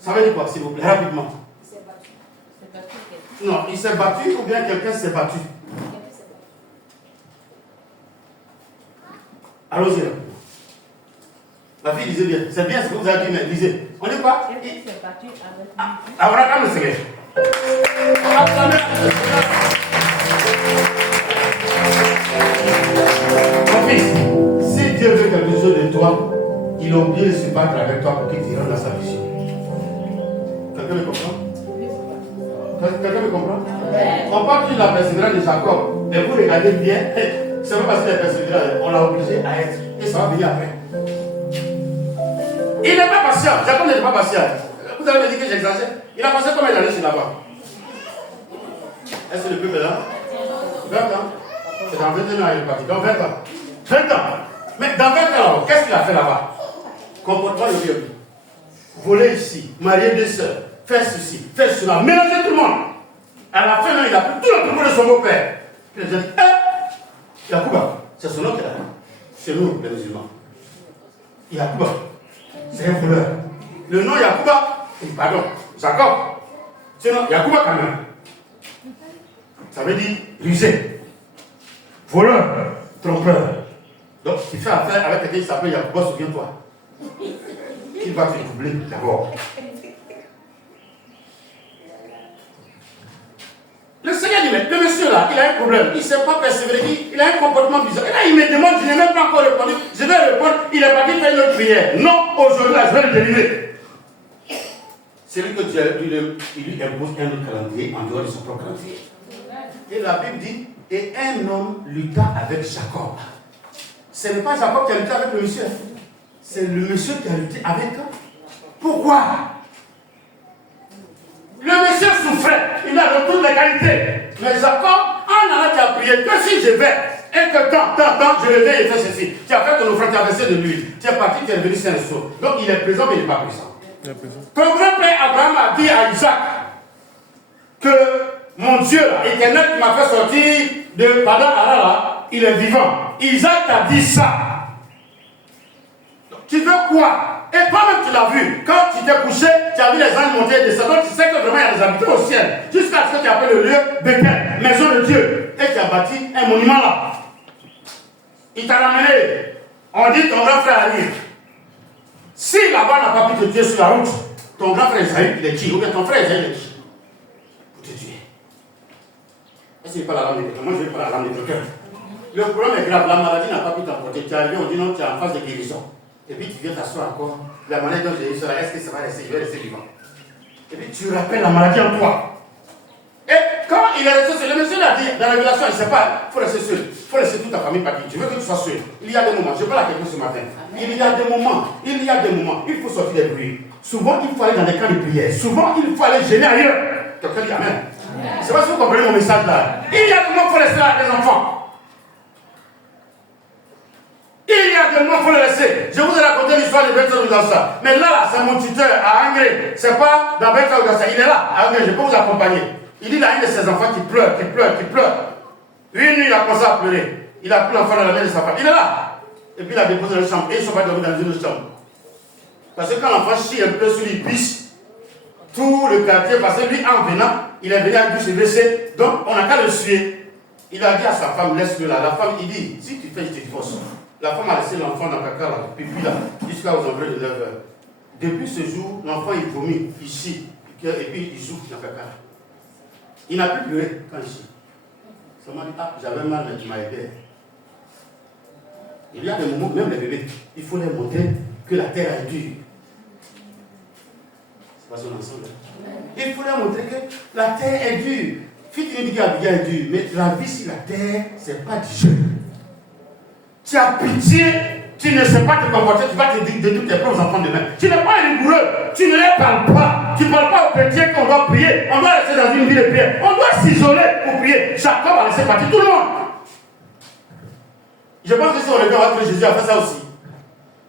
Ça veut dire quoi, s'il vous plaît, rapidement? Il s'est battu. Non, il s'est battu ou bien quelqu'un s'est battu? Allons-y. La fille disait bien, c'est bien ce que vous avez dit, mais disait. On dit quoi? Il s'est battu avec lui. Abraham le Seigneur. Mon fils, si Dieu veut quelque chose de toi, il a oublié de se battre avec toi pour qu'il te rende à sa mission. Quelqu'un me comprend? Quelqu'un me comprend? On parle de la persévérance de Jacob, et vous regardez bien, c'est pas parce qu'il est persévérant, on l'a obligé à être, et ça va venir après. Il n'est pas patient, Jacob n'est pas patient. Vous avez me dit que j'exagère. Il a passé combien d'années sur là-bas? Est-ce que le peuple est là? 20 ans. C'est dans 21 ans il est parti. Dans 20 ans. 20 ans. Mais dans 20 ans, qu'est-ce qu'il a fait là-bas? Comportement de Dieu. Voler ici, marier deux sœurs, faire ceci, faire cela, mélanger tout le monde. À la fin, il a pris tout le troupeau de son beau-père. Il a dit, Yacouba, c'est son nom qu'il a. C'est nous, les musulmans. Yacouba, c'est un voleur. Le nom Yacouba, pardon, Jacob, c'est le nom Yacouba quand même. Ça veut dire rusé, voleur, trompeur. Donc, tu fais affaire avec quelqu'un qui s'appelle Yacouba, souviens-toi. Il va te doubler d'abord. Le Seigneur dit, mais le monsieur là, il a un problème, il ne sait pas persévérer, il a un comportement bizarre. Et là, il me demande, je n'ai même pas encore répondu, je vais répondre, il est parti faire une autre prière. Non, aujourd'hui là, je vais le délivrer. C'est lui que Dieu lui impose un autre calendrier en dehors de son propre calendrier. Et la Bible dit, et un homme lutta avec Jacob. Ce n'est pas Jacob qui a lutté avec le monsieur. c'est le monsieur qui a lutté avec eux. Pourquoi? Le monsieur souffrait, il a de toutes les qualités. Mais Jacob, en allant, tu as prié que si je vais, et que tant, je le vais et fais ceci. Tu as fait ton offrande, tu as versé de l'huile. Tu es parti, tu es venu, c'est un saut. Donc il est présent, mais il n'est pas présent. Ton grand-père Abraham a dit à Isaac que mon Dieu, éternel, qui m'a fait sortir de Padan Aram, il est vivant. Isaac t'a dit ça. Tu veux quoi? Et toi-même tu l'as vu. Quand tu t'es couché, tu as vu les anges monter et descendre. Tu sais que vraiment il y a des habitants au ciel. Jusqu'à ce que tu appelles le lieu Bethel, maison de Dieu. Et tu as bâti un monument là. Il t'a ramené. On dit ton grand frère arrive. Si là-bas n'a pas pu te tuer sur la route, ton grand frère Isaïe, il est qui? Ou bien ton frère Isaïe, il est qui? Pour te tuer. Est-ce qu'il n'est pas la langue de quelqu'un? Moi je ne vais pas la langue de quelqu'un. Le problème est grave. La maladie n'a pas pu t'emporter. Tu es arrivé, on dit non, tu es en phase de guérison. Et puis tu viens t'asseoir encore. La maladie dont j'ai eu cela, est-ce que ça va rester? Je vais rester vivant. Et puis tu rappelles la maladie en toi. Et quand il est resté seul, le monsieur l'a dit, dans la révélation, il ne sait pas, il faut rester seul. Il faut laisser toute ta famille partir. Tu veux que tu sois seul. Il y a des moments, je parle à quelqu'un ce matin. Il y a des moments, il faut sortir des bruits. Souvent, il faut aller dans des camps de prière. Souvent, il faut aller gêner ailleurs. Quelqu'un dit Amen. Je ne sais pas si vous comprenez mon message là. Il y a des moments, il faut rester là avec les enfants. Il y a des moments, il faut le laisser. Je vous ai raconté l'histoire de Bertrand Oudassa. Mais là, c'est mon tuteur à Angré. Ce n'est pas dans Bertrand Oudassa. Il est là, à Angré. Je peux vous accompagner. Il dit, il y a un de ses enfants qui pleure. Une nuit, il a commencé à pleurer. Il a pris l'enfant dans la main de sa femme. Il est là. Et puis, il a déposé dans la chambre. Et ils ne sont pas dormis dans une autre chambre. Parce que quand l'enfant chie un peu sur les pisse, tout le quartier, parce que lui, en venant, il est venu avec du WC. Donc, on n'a qu'à le suer. Il a dit à sa femme, laisse-le là. La femme, il dit, si tu fais, je te divorce. La femme a laissé l'enfant dans le caca là, puis là, jusqu'à aux environs de 9 heures. Depuis ce jour, l'enfant il vomit, il chie, et puis il souffle dans le caca. Il n'a plus pleuré quand il chie. Seulement dit, ah, j'avais mal, mais tu m'as aidé. Il y a des moments, même les bébés, il faut leur montrer que la terre est dure. C'est pas son ensemble. Il faut leur montrer que la terre est dure. Fille, tu nous dis que la vie est dure, mais la vie sur la terre, c'est pas du jeu. Tu as pitié, tu ne sais pas te comporter, tu vas te détruire tes propres enfants demain. Tu n'es pas rigoureux, tu ne les parles pas. Tu ne parles pas aux chrétiens qu'on doit prier. On doit rester dans une vie de prière. On doit s'isoler pour prier. Jacob a laissé partir tout le monde. Je pense que si on regarde, Jésus a fait ça aussi.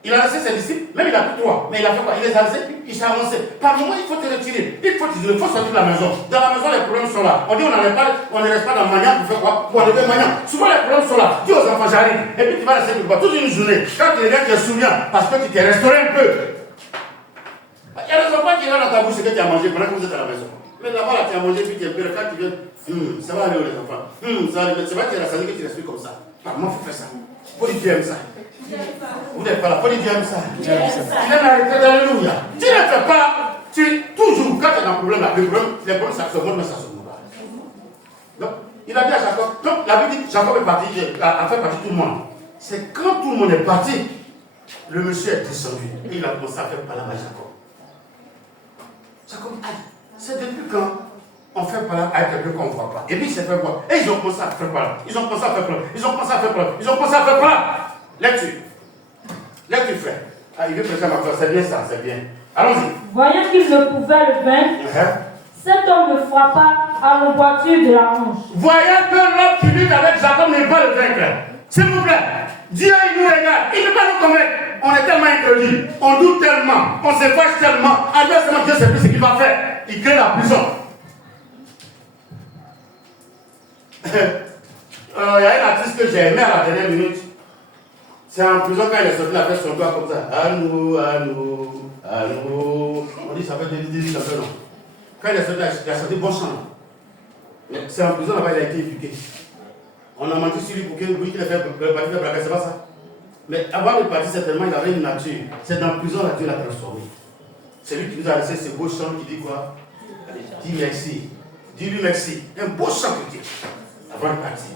Il a laissé ses disciples, même il a pris 3. Mais il a fait quoi? Il les a laissés, puis il s'est avancé. Par moment, il faut te retirer. Il faut sortir de la maison. Dans la maison, les problèmes sont là. On dit on ne reste pas dans Magnan pour faire quoi? Pour enlever Magnan. Souvent, les problèmes sont là. Dis aux enfants, j'arrive. Et puis tu vas rester quelque part toute une journée. Quand tu regardes, tu te souviens parce que tu t'es restauré un peu. Il y a des enfants qui rentrent dans ta bouche ce que tu as mangé pendant que vous êtes à la maison. Mais là-bas, là, tu as mangé, puis tu es peur. Quand tu viens, ça va aller où les enfants? Ça va aller. C'est vrai que tu es la que tu respires comme ça. Par moi, il faut faire ça. Faut dire tu aimes ça. Vous n'êtes pas là, faut dire Dieu aime ça. Il aime arrêter d'alléluia. Tu ne fais pas, toujours, quand tu as un problème, les problèmes ça se montre, mais ça se montre pas. Donc, il a dit à Jacob, donc la Bible dit que Jacob est parti, a fait partir tout le monde. C'est quand tout le monde est parti, le monsieur est descendu. Et il a commencé à faire parler à Jacob. Jacob, c'est depuis quand on fait parler avec quelqu'un qu'on ne voit pas. Et puis il s'est fait voir. Et ils ont commencé à faire parler. Ils ont commencé à faire parler. Lecture, frère. Il veut prêcher ma foi, c'est bien ça, c'est bien. Allons-y. Voyant qu'il ne pouvait le vaincre, cet homme le frappa à l'emboîture de la hanche. Voyant que l'homme qui lutte avec Jacob ne peut pas le vaincre. S'il vous plaît, Dieu il nous regarde, il ne peut pas nous convaincre. On est tellement incrédule, on doute tellement, on se fâche tellement. Adversément, Dieu sait plus ce qu'il va faire. Il crée la prison. Il y a une artiste que j'ai aimée à la dernière minute. C'est en prison quand il est sorti, il a fait son doigt comme ça. À nous. On dit ça fait des ça fait non. Quand il est sorti, il a sorti bon chant. Mais c'est en prison là-bas, il a été éduqué. On a menti sur lui pour qu'il ait fait le braquet, c'est pas ça. Mais avant de partir, certainement, il avait une nature. C'est dans la prison là Dieu l'a transformé. C'est lui qui nous a laissé ce beau chant qui dit quoi? Dis merci. Dis-lui merci. Un beau chant que Dieu. Avant de partir.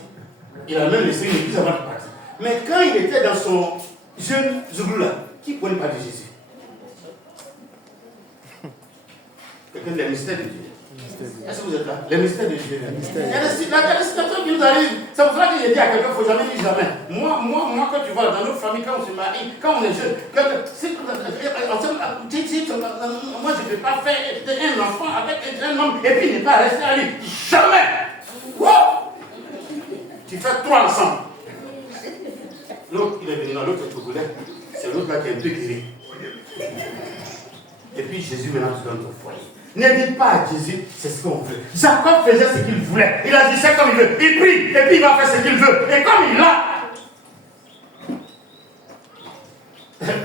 Il a même laissé une église avant de partir. Mais quand il était dans son jeune Zouglou là, qui prenait pas de Jésus? Quelqu'un des mystères de Dieu. Est-ce que vous êtes là? Les mystères de Dieu. Il y a des situations choses qui nous arrivent. C'est pour ça que j'ai dit à quelqu'un, il ne faut jamais dire jamais. Moi, quand tu vois dans notre famille, quand on se marie, quand on est jeune, moi je ne vais pas faire un enfant avec un homme et puis il n'est pas resté à lui. Jamais. Wow. Tu fais 3 ensemble. L'autre, il est venu dans l'autre Togolais. C'est l'autre là qui est un peu guéri. Et puis Jésus maintenant te donne ton foyer. Ne dites pas à Jésus, c'est ce qu'on veut. Jacob faisait ce qu'il voulait. Il a dit c'est comme il veut. Il prie et puis il va faire ce qu'il veut. Et comme il a.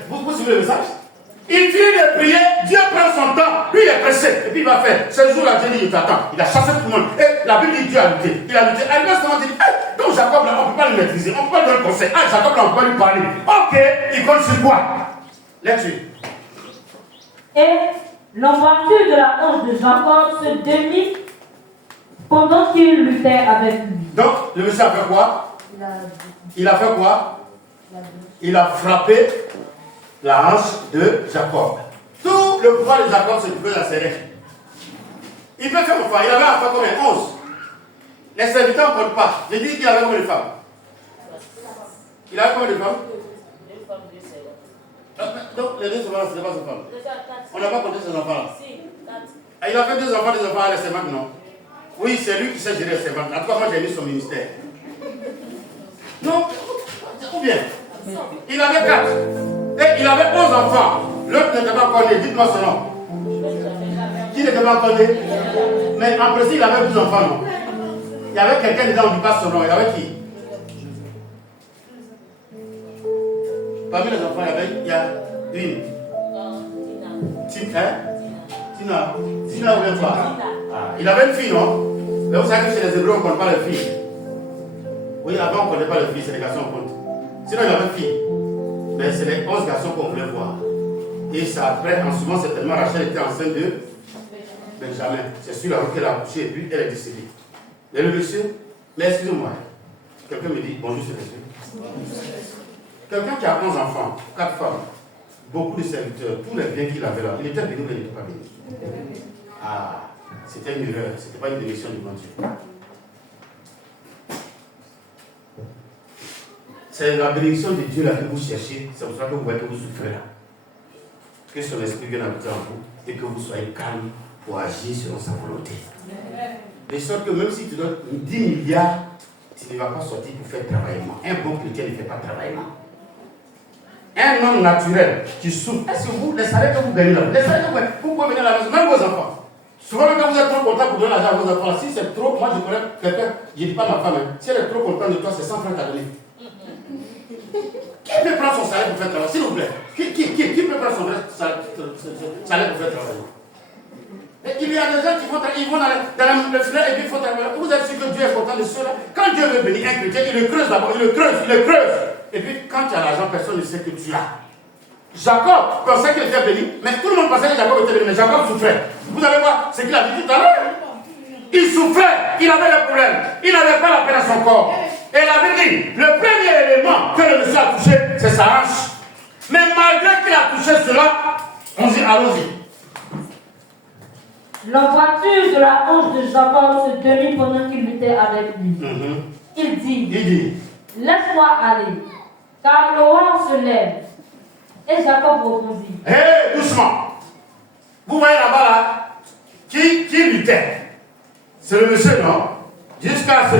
Vous suivez le message? Il finit de prier, Dieu prend son temps, lui il est pressé, et puis il va faire. Ce jour-là, Dieu dit, il t'attend. Il a chassé tout le monde. Et la Bible dit, Dieu a lutté. Il a lutté. Elle va se dire, donc Jacob, là, on ne peut pas le maîtriser, on ne peut pas lui donner conseil. Ah, Jacob, là, on peut pas lui parler. Ok, il compte sur quoi? Là-dessus. Et l'emboîture de la hanche de Jacob se démit pendant qu'il luttait avec lui. Donc, le monsieur a fait quoi? Il a fait quoi? Il a frappé la hanche de Jacob. Tout le pouvoir de Jacob, c'est qu'il peut la serrer. Il peut faire enfant. Il avait un enfant combien? 11. Les serviteurs ne comptent pas. J'ai dit qu'il avait combien de femmes? Il avait combien de femmes? 2 femmes, 2 servantes. Donc, les 2 servantes, ce n'est pas ses femmes. On n'a pas compté ses enfants là. Si, 4. Il a fait 2 enfants, des enfants à la servante, non? Oui, c'est lui qui sait gérer les servantes. En tout cas, moi, j'ai mis son ministère. Non, ou bien, il avait 4. Et il avait 11 enfants. L'autre n'était pas encore né. Dites-moi son nom. Qui n'était pas encore né? Mais en principe, il avait 12 enfants, non? Il y avait quelqu'un dedans, on ne dit pas son nom. Il y avait qui? Parmi les enfants, il y a une. Tina. Tina ou bien quoi? Il avait une fille, non? Mais vous savez que chez les Hébreux, on ne compte pas les filles. Oui, avant, on ne comptait pas les filles, c'est les garçons qu'on compte. Sinon, il y avait une fille. Mais c'est les 11 garçons qu'on voulait voir. Et ça après, en ce moment, certainement, Rachel était enceinte de Benjamin. C'est celui-là qu'elle a accouché et puis elle est décédée. Et le monsieur, mais excusez-moi, quelqu'un me dit bonjour, c'est monsieur. Quelqu'un qui a 11 enfants, 4 femmes, beaucoup de serviteurs, tous les biens qu'il avait là, il était béni ou il n'était pas béni? Ah, c'était une erreur, ce n'était pas une bénédiction du bon Dieu. C'est la bénédiction de Dieu là que vous cherchez, c'est pour ça que vous voyez que vous souffrez là. Que son esprit vienne habiter en vous et que vous soyez calme pour agir selon sa volonté. De sorte que même si tu donnes 10 milliards, tu ne vas pas sortir pour faire travaillement. Un bon chrétien ne fait pas travaillement. Un homme naturel qui souffre, est-ce que vous, les salaires que vous gagnez là, les salaires que vous gagnez, vous pouvez venir à la maison, même vos enfants. Souvent, quand vous êtes trop content pour donner l'argent à vos enfants, si c'est trop, moi je connais quelqu'un, je ne dis pas ma femme, hein, si elle est trop contente de toi, c'est 100 francs à donner. Qui peut prendre son salaire pour faire travailler? S'il vous plaît. Qui peut prendre son salaire pour faire travailler? Et il y a des gens qui vont dans le filet et puis il faut travailler. Vous êtes sûr que Dieu est content de ceux-là? Quand Dieu veut bénir un chrétien, il le creuse d'abord, il le creuse. Et puis quand tu as l'argent, personne ne sait que tu as. Jacob pensait qu'il était béni, mais tout le monde pensait que Jacob était béni, mais Jacob souffrait. Vous allez voir ce qu'il a dit tout à l'heure. Il souffrait, il avait des problèmes, il n'avait pas la paix dans son corps. Et la Bible dit, le premier élément que le monsieur a touché, c'est sa hanche. Mais malgré qu'il a touché cela, on dit allons-y. L'emboîture de la hanche de Jacob se démit pendant qu'il luttait avec lui. Il dit, laisse-moi aller, car l'orage se lève. Et Jacob répondit. Hé, doucement. Vous voyez là-bas, là, qui luttait? C'est le monsieur, non? Jusqu'à ce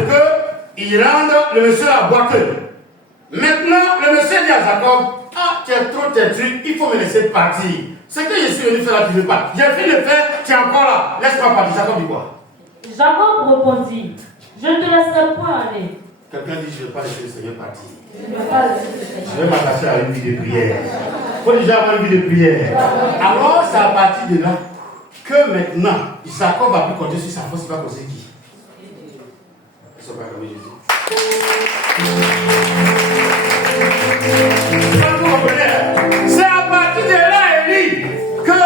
qu'il rende le monsieur à boiteux. Maintenant, le monsieur dit à Jacob, ah, tu es trop têtu, il faut me laisser partir. Ce que je suis venu faire là, tu ne veux pas. J'ai fini de faire, tu es encore là. Laisse-moi partir. Jacob dit quoi? Jacob répondit, je ne te laisserai point aller. Quelqu'un dit, je ne vais pas laisser le Seigneur partir. Je vais m'attacher à une vie de prière. Il faut déjà avoir une vie de prière. Alors, c'est à partir de là que maintenant, Jacob va plus compter sur sa force, il va compter qui? Ils sont pas comme Jésus. C'est à partir de là, Élie, que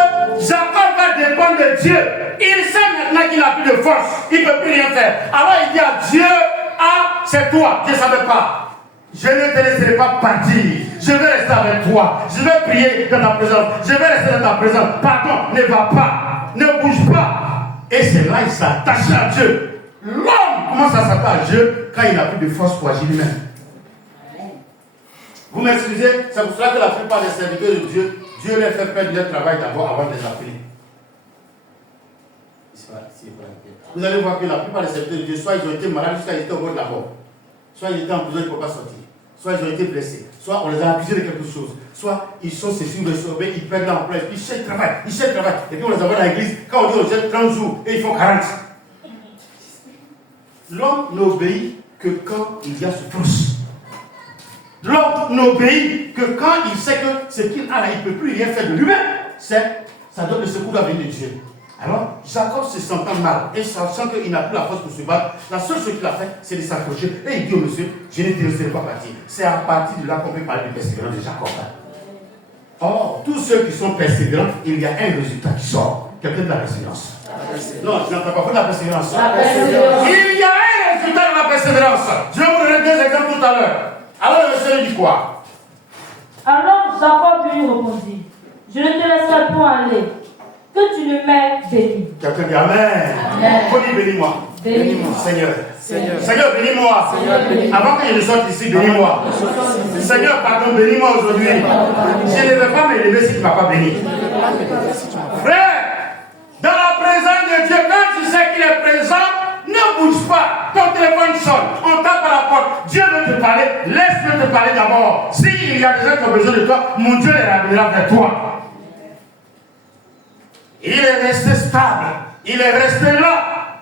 Jacob va dépendre de Dieu. Il sait maintenant qu'il n'a plus de force, il ne peut plus rien faire. Alors il dit à Dieu, ah, c'est toi, je ne savais pas. Je ne te laisserai pas partir. Je vais rester avec toi. Je vais prier dans ta présence. Je vais rester dans ta présence. Pardon, ne va pas. Ne bouge pas. Et c'est là qu'il s'attache à Dieu. L'homme commence à s'attendre à Dieu quand il n'a plus de force pour agir lui-même. Vous m'excusez, c'est pour cela que la plupart des serviteurs de Dieu, Dieu les fait perdre leur travail d'abord avant de les appeler. Vous allez voir que la plupart des serviteurs de Dieu, soit ils ont été malades jusqu'à ils étaient au bord de la mort, soit ils étaient en prison, ils ne peuvent pas sortir, soit ils ont été blessés, soit on les a accusés de quelque chose, soit ils sont cessés de sauver, ils perdent l'emploi, ils cherchent travail, et puis on les envoie dans l'église, quand on dit on jette 30 jours, et ils font 40. L'homme n'obéit que quand il y a souffrance. L'homme n'obéit que quand il sait que ce qu'il a là, il ne peut plus rien faire de lui-même. Ça donne le secours à venir de Dieu. Alors, Jacob se sentant mal et sachant qu'il n'a plus la force pour se battre, la seule chose qu'il a fait, c'est de s'accrocher. Et il dit au monsieur, je ne te laisserai pas partir. C'est à partir de là qu'on peut parler de persévérance de Jacob. Or, tous ceux qui sont persévérants, il y a un résultat qui sort. Quelqu'un de la persévérance. Non, je n'entends pas de la persévérance. Il y a un résultat de la persévérance. Je vais vous donner 2 exemples tout à l'heure. Alors le monsieur dit quoi? Alors Jacob lui répondit, je ne te laisserai point aller, que tu ne m'aies béni. Quelqu'un dit Amen. Faut dire bénis-moi. Bénis-moi. Seigneur, bénis-moi. Avant que je ne sorte ici, bénis-moi. Seigneur, pardon, bénis-moi aujourd'hui. Je ne vais pas me lever si tu ne m'as pas béni. Frère, dans la présence de Dieu, quand tu sais qu'il est présent, ne bouge pas. Ton téléphone sonne. On tape à la porte. Dieu veut te parler. Laisse-le te parler d'abord. S'il y a des gens qui ont besoin de toi, mon Dieu les ramènera vers toi. Il est resté stable. Il est resté là.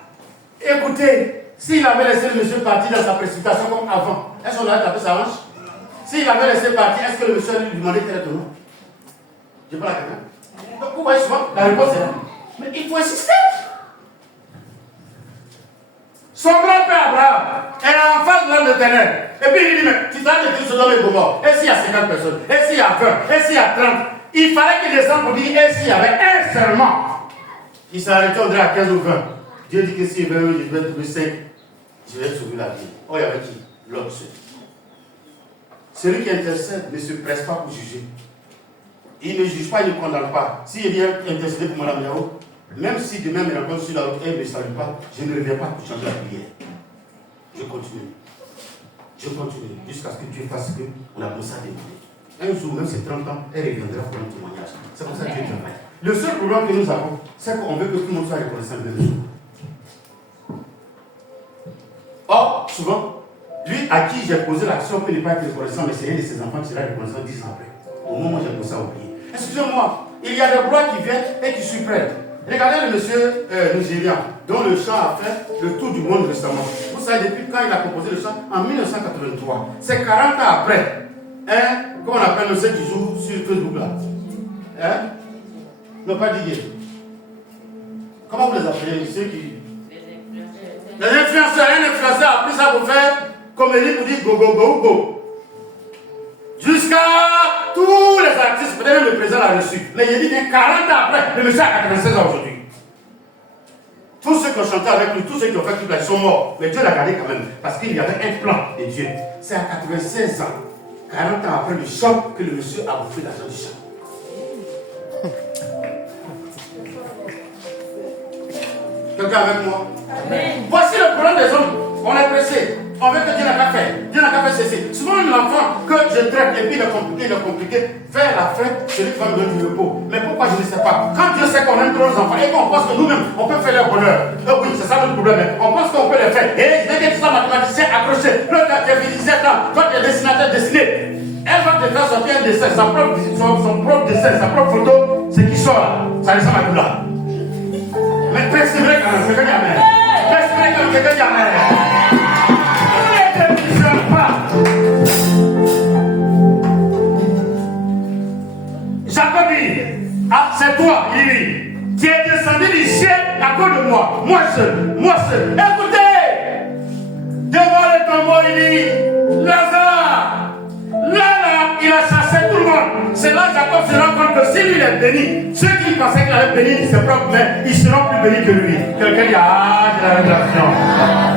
Écoutez, s'il avait laissé le monsieur partir dans sa précipitation comme avant, est-ce qu'on aurait tapé sa hanche? S'il avait laissé partir, est-ce que le monsieur allait lui demander quel est ton nom? Je parle à quelqu'un. Donc, vous voyez souvent, la réponse est là. Mais il faut insister. Son grand-père Abraham est en face de l'homme de l'éternel. Et puis il dit, mais tu t'as dit Sodome et Gomorrhe. Et s'il y a 50 personnes? Et s'il y a 20? Et s'il y a 30? Il fallait qu'il descende pour dire, et s'il y avait un seulement? Il s'est arrêté, on dirait à 15 ou 20. Dieu dit que s'il y avait un, je vais trouver 5. Je vais sauver la vie. Oh, il y avait qui? L'homme seul. Celui qui intercède ne se presse pas pour juger. Il ne juge pas, il ne condamne pas. S'il vient intercéder pour Mme Yao, même si demain me rencontre sur la route et ne me salue pas, je ne reviens pas pour changer la prière. Je continue. Je continue jusqu'à ce que Dieu fasse ce qu'on a commencé à demander. Un jour, même ses 30 ans, elle reviendra pour un témoignage. C'est comme ça que Dieu travaille. Le seul problème que nous avons, c'est qu'on veut que tout le monde soit reconnaissant de nous. Or, souvent, lui à qui j'ai posé l'action peut ne pas être reconnaissant, mais c'est un de ses enfants qui sera reconnaissant 10 ans après. Au moment où j'ai posé à oublier. Excusez-moi, il y a des gloires qui viennent et qui surprennent. Regardez le monsieur nigérian, dont le chant a fait le tour du monde récemment. Vous savez, depuis quand il a composé le chant? En 1983. C'est 40 ans après. Hein? Comment on appelle ceux qui jouent sur Facebook là? Hein? Non, pas Didier. Comment vous les appelez? Ceux qui... Les influenceurs. Un influenceur a pris ça pour faire comédie pour dire go go go go. Jusqu'à tous les artistes, peut-être même le président l'a reçu. Mais il dit bien 40 ans après, le monsieur a 96 ans aujourd'hui. Tous ceux qui ont chanté avec lui, tous ceux qui ont fait toute la vie sont morts. Mais Dieu l'a gardé quand même, parce qu'il y avait un plan de Dieu. C'est à 96 ans, 40 ans après le chant, que le monsieur a bouffé l'argent du chant. Quelqu'un avec moi? Amen. Voici le problème des hommes. On est pressé. On veut que Dieu n'a qu'à faire. Dieu n'a qu'à faire cesser. Souvent, l'enfant que je traite et puis il est compliqué, vers la fin, celui qui va me donner du repos. Mais pourquoi je ne sais pas? Quand Dieu sait qu'on aime trop nos enfants et qu'on pense que nous-mêmes, on peut faire leur bonheur. Oui, c'est ça notre problème. On pense qu'on peut les faire. Et dès que tu sois mathématicien accroché, l'autre a 17 ans, toi tu es dessinateur dessiné. Elle va te faire sortir un dessin, son propre dessin, sa propre photo, c'est qui sort là. Ça ressemble à tout là. Mais persévérer quand même, quelqu'un dit amen. Persévérer quand même, quelqu'un dit amen. Jacob dit, ah, c'est toi, il dit, tu es descendu du ciel à cause de moi, moi seul. Écoutez, devant le tombeau, il dit, Lazare, là, il a chassé tout le monde. C'est là Jacob se rend compte que si lui il est béni, ceux qui pensaient qu'il allait bénir ses propres mains, ils seront plus bénis que lui. Quelqu'un dit, ah, j'ai la révélation.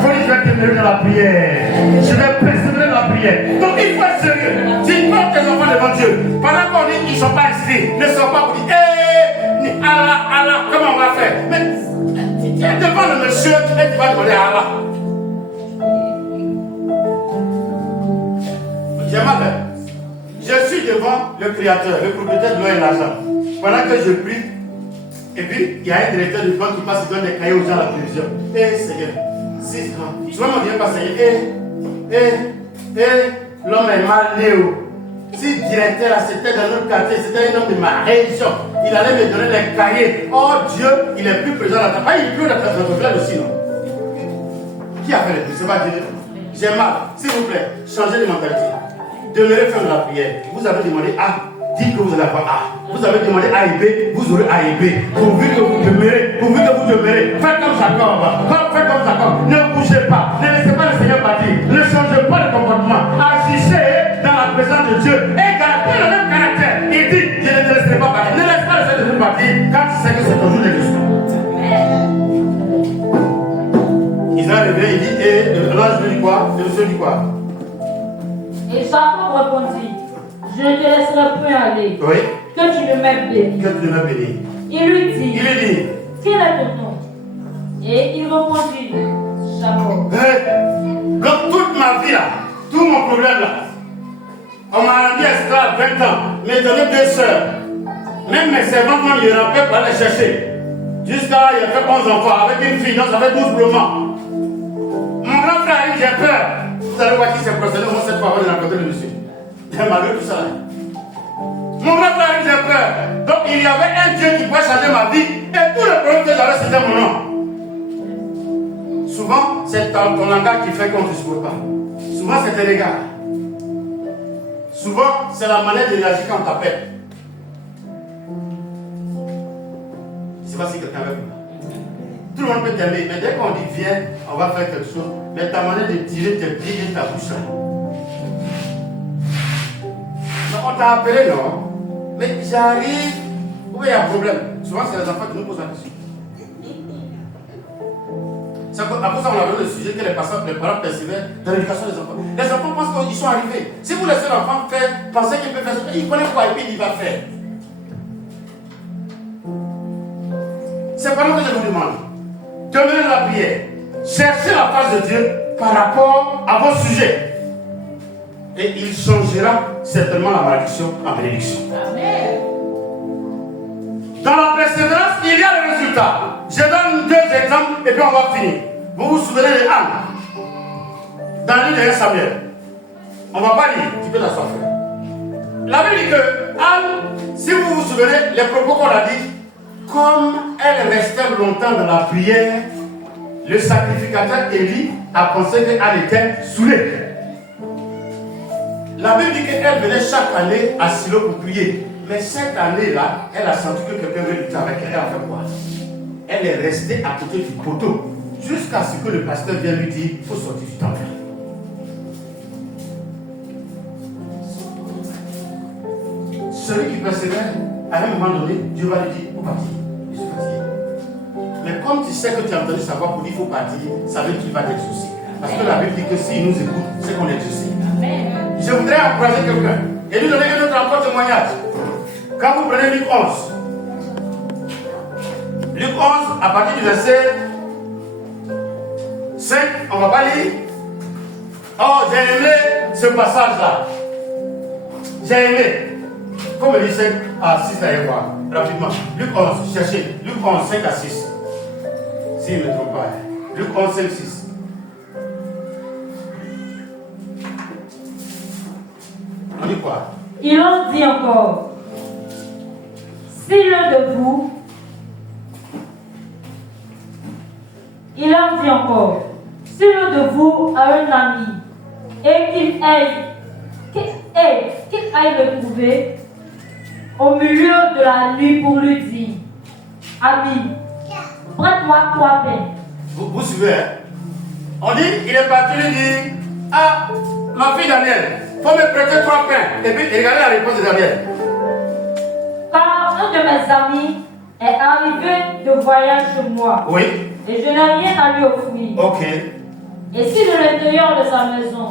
Faut dire, je vais te dans la prière. Je vais persévérer dans la prière. Donc il faut être sérieux. Tu portes tes enfants devant Dieu. Pendant qu'on dit qu'ils ne sont pas inscrits, ne sont pas pour dire, Allah, comment on va faire? Mais tu es devant le monsieur et tu vas demander à Allah. suis devant le créateur, le propriétaire de l'eau et l'argent. Pendant que je prie, et puis il y a un directeur de banque qui passe et donne des cahiers aux gens à la télévision. Seigneur, 6 francs. Tu vois, mon Dieu, pas Seigneur. L'homme est mal né. Si le directeur là, c'était dans notre quartier, c'était un homme de ma région, il allait me donner les cahiers. Oh Dieu, il est plus présent dans ta famille, il pleut dans ta famille aussi, non? Qui a fait les plus? C'est pas Dieu. J'ai mal. S'il vous plaît, changez de mentalité. Demeurez faire de la prière. Vous avez demandé A, dites que vous allez avoir A. Vous avez demandé A et B, vous aurez A et B. Pourvu que vous demeurez, faites comme Jacob. Faites comme Jacob. Ne bougez pas. Ne laissez pas le Seigneur partir. Ne changez pas de comportement. Agissez dans la présence de Dieu et gardez le même caractère. Il dit, je ne te laisserai pas partir. Ne laisse pas le Seigneur partir quand tu sais que c'est ton jour d'exaucement. Israël revient, il dit, et l'ange lui dit quoi? Le monsieur dit quoi? Et Jacob répondit, je ne te laisserai plus aller. Oui. Que tu ne m'aies béni. Que tu ne m'aies béni. Il lui dit, quel est ton nom? Et il répondit, Jacob. Donc toute ma vie là, tout mon problème là, on m'a rendu esclave 20 ans, m'a donné 2 sœurs. Même mes servantes m'ont eu rappelé pour aller chercher. Jusqu'à il a fait 11 enfants avec une fille, donc ça fait 12 romans. Mon grand frère arrive, j'ai peur. Vous allez voir qui s'est procédé au moins cette fois avant de rencontrer le monsieur. Malgré tout ça. Mon grand frère arrive, j'ai peur. Donc il y avait un Dieu qui pouvait changer ma vie. Et tous les problèmes que j'avais, c'était mon nom. Souvent, c'est ton langage qui fait qu'on ne te supporte pas. Souvent, c'est tes regards. Souvent, c'est la manière de réagir quand on t'appelle. Je ne sais pas si quelqu'un veut. Tout le monde peut t'aimer, mais dès qu'on dit viens, on va faire quelque chose, mais ta manière de tirer tes pieds de ta bouche là. On t'a appelé, non? Mais j'arrive, où il y a un problème? Souvent, c'est les enfants qui nous posent la question. C'est à cause ça qu'on a vu le sujet que les parents persévèrent dans l'éducation des enfants. Les enfants pensent qu'ils sont arrivés. Si vous laissez l'enfant faire, pensez qu'il peut faire ça, il connaît quoi et puis il va faire. C'est pendant que je vous demande. Demeurez dans la prière. Cherchez la face de Dieu par rapport à vos sujets. Et il changera certainement la malédiction en bénédiction. Amen. Dans la persévérance, il y a le résultat. Je donne 2 exemples et puis on va finir. Vous vous souvenez de Anne dans le livre de Samuel. On ne va pas lire, tu peux t'asseoir. La Bible dit que Anne, si vous vous souvenez, les propos qu'on a dit, comme elle restait longtemps dans la prière, le sacrificateur Élie a pensé qu'Anne était saoulée. La Bible dit qu'elle venait chaque année à Silo pour prier. Mais cette année-là, elle a senti que quelqu'un veut lutter avec elle. Elle a fait quoi? Elle est restée à côté du poteau jusqu'à ce que le pasteur vienne lui dire il faut sortir du temple. Celui qui persévère, à un moment donné, Dieu va lui dire il faut partir. Je suis fatigué. Mais comme tu sais que tu as entendu sa voix pour dire il faut partir, ça veut dire qu'il va t'exaucer. Parce que la Bible dit que s'il nous écoute, c'est qu'on est exaucé. Je voudrais encourager quelqu'un et lui donner un autre encore témoignage. Quand vous prenez Luc 11, Luc 11, à partir du verset 5, on ne va pas lire. Oh, j'ai aimé ce passage-là. J'ai aimé. Comme il dit 5 à 6, allez voir, rapidement. Luc 11, cherchez. Luc 11, 5 à 6. Si je ne me trompe pas. Luc 11, 5, 6. On dit quoi? Il en dit encore. Si l'un de vous, il en dit encore, si l'un de vous a un ami et qu'il aille le trouver au milieu de la nuit pour lui dire, ami, prête-moi 3 pains. Vous suivez, hein? On dit, il est parti lui dire, ah, ma fille Daniel, il faut me prêter 3 pains. Et puis, regardez la réponse de Daniel. Car un de mes amis est arrivé de voyage chez moi. Oui. Et je n'ai rien à lui offrir. Ok. Et si de l'intérieur de sa maison,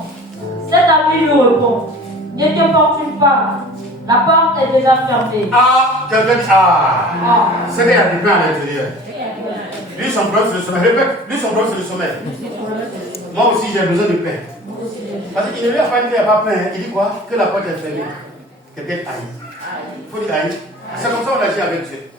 cet ami lui répond, ne t'importune pas, la porte est déjà fermée. Ah, quelqu'un dit, c'est qu'il y a du pain à l'intérieur. Lui, son problème, c'est le sommeil. Répète, lui, son problème, c'est le sommeil. Moi aussi, j'ai besoin de pain. Parce qu'il ne lui a pas dit qu'il n'y a pas pain. Il dit quoi? Que la porte est fermée. Quelqu'un haït. Il faut dire haït. C'est comme ça qu'on agit avec Dieu.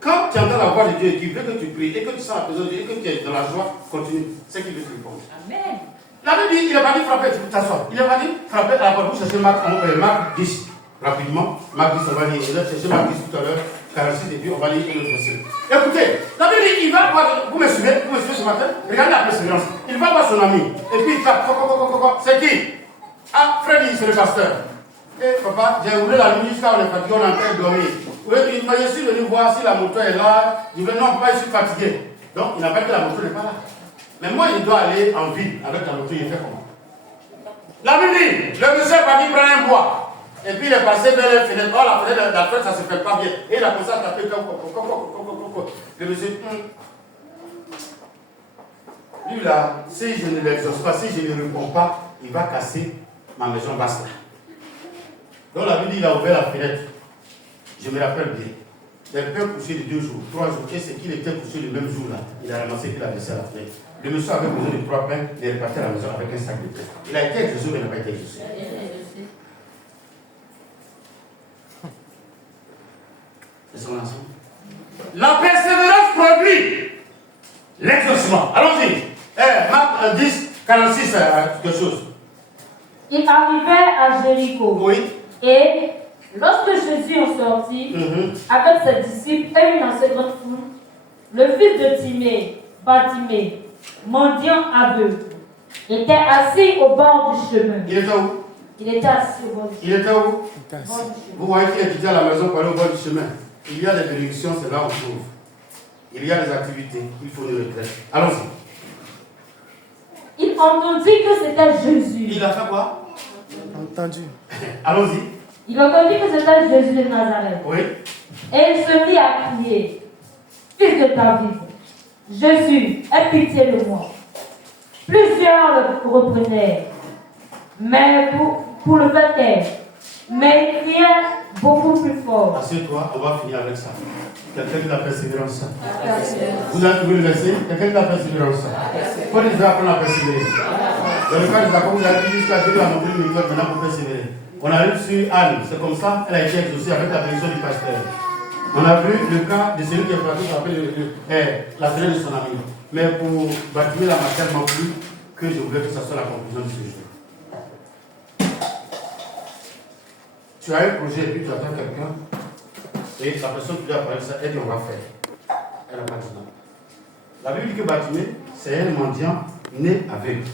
Quand tu entends la voix de Dieu et qu'il veut que tu pries et que tu sens la présence de Dieu et que tu es dans la joie, continue. C'est qu'il veut te répondre. Amen. La Bible dit, il n'a pas dit frapper, tu peux t'asseoir. Il n'a pas dit frapper à la porte. Vous cherchez Marc 10, rapidement. Marc 10, on va lire. Vous allez chercher Marc 10 tout à l'heure, 46, et puis on va lire une autre verset. Écoutez, la Bible dit, il va voir, vous me suivez ce matin, regardez la persévérance. Il va voir son ami, et puis il tape, c'est qui? Ah, Freddy, c'est le pasteur. Eh, papa, j'ai ouvert la nuit jusqu'à on est fatigué, on est en train de dormir. Oui, il m'a dit, je suis venu voir si la moto est là. Je dis, non, papa, je suis fatigué. Donc, il n'a pas dit que la moto n'est pas là. Mais moi, il doit aller en ville avec la moto, il fait comment? La Bible dit, le monsieur est parti prendre un bois. Et puis il est passé vers les fenêtres. Oh, la fenêtre, la fenêtre, ça ne se fait pas bien. Et il a commencé à taper comme. Le monsieur, lui là, si je ne l'exauce pas, si je ne réponds pas, il va casser ma maison basse là. Donc la Bible dit, il a ouvert la fenêtre. Je me rappelle bien. Les pains couchés de 2 jours, 3 jours. Et c'est qu'il était couché le même jour là. Il a ramassé qu'il a laissé à la fenêtre. Le monsieur avait besoin de 3 pains, il est reparti à la maison avec un sac de pain. Il a été exaucé, mais il n'a pas été exaucé. Est-ce qu'on ensemble? La persévérance produit l'exaucement. Allons-y. Marc 10, 46, quelque chose. Il arrivait à Jéricho. Oui. Et lorsque Jésus en sortit, avec ses disciples et une assez grande foule, le fils de Timée, Bartimée, mendiant aveugle, était assis au bord du chemin. Il était où? Il était assis au bord du chemin. Il était où? Vous voyez qu'il est quitté à la maison pour aller au bord du chemin. Il y a des bénédictions, c'est là où on trouve. Il y a des activités, il faut des retraites. Allons-y. Il entendit que c'était Jésus. Il a fait quoi? Entendu. Allons-y. Il entendit que c'était Jésus de Nazareth. Oui. Et il se mit à crier, Fils de David, Jésus, aie pitié de moi. Plusieurs le reprenaient, mais pour le faire taire. Mais il criait beaucoup plus fort. Assieds-toi, on va finir avec ça. Quelqu'un qui a la persévérance. Vous avez trouvé le verset? Quelqu'un qui a la persévérance. Il faut déjà apprendre à persévérer. Dans le cas de Jacob, vous avez dit jusqu'à Dieu a montré une méthode maintenant pour persévérer. On a vu sur Anne, c'est comme ça, elle a été exaucée avec la bénédiction du pasteur. On a vu le cas de celui qui est parti frapper la fenêtre de son ami. Mais pour Bartimée, la m'a tellement plu que je voulais que ça soit la conclusion de ce jour. Tu as un projet et puis tu attends quelqu'un, et la personne qui lui a parlé ça, elle dit on va faire. Elle n'a pas dit non. La Bible dit que Bartimée, c'est un mendiant né aveugle.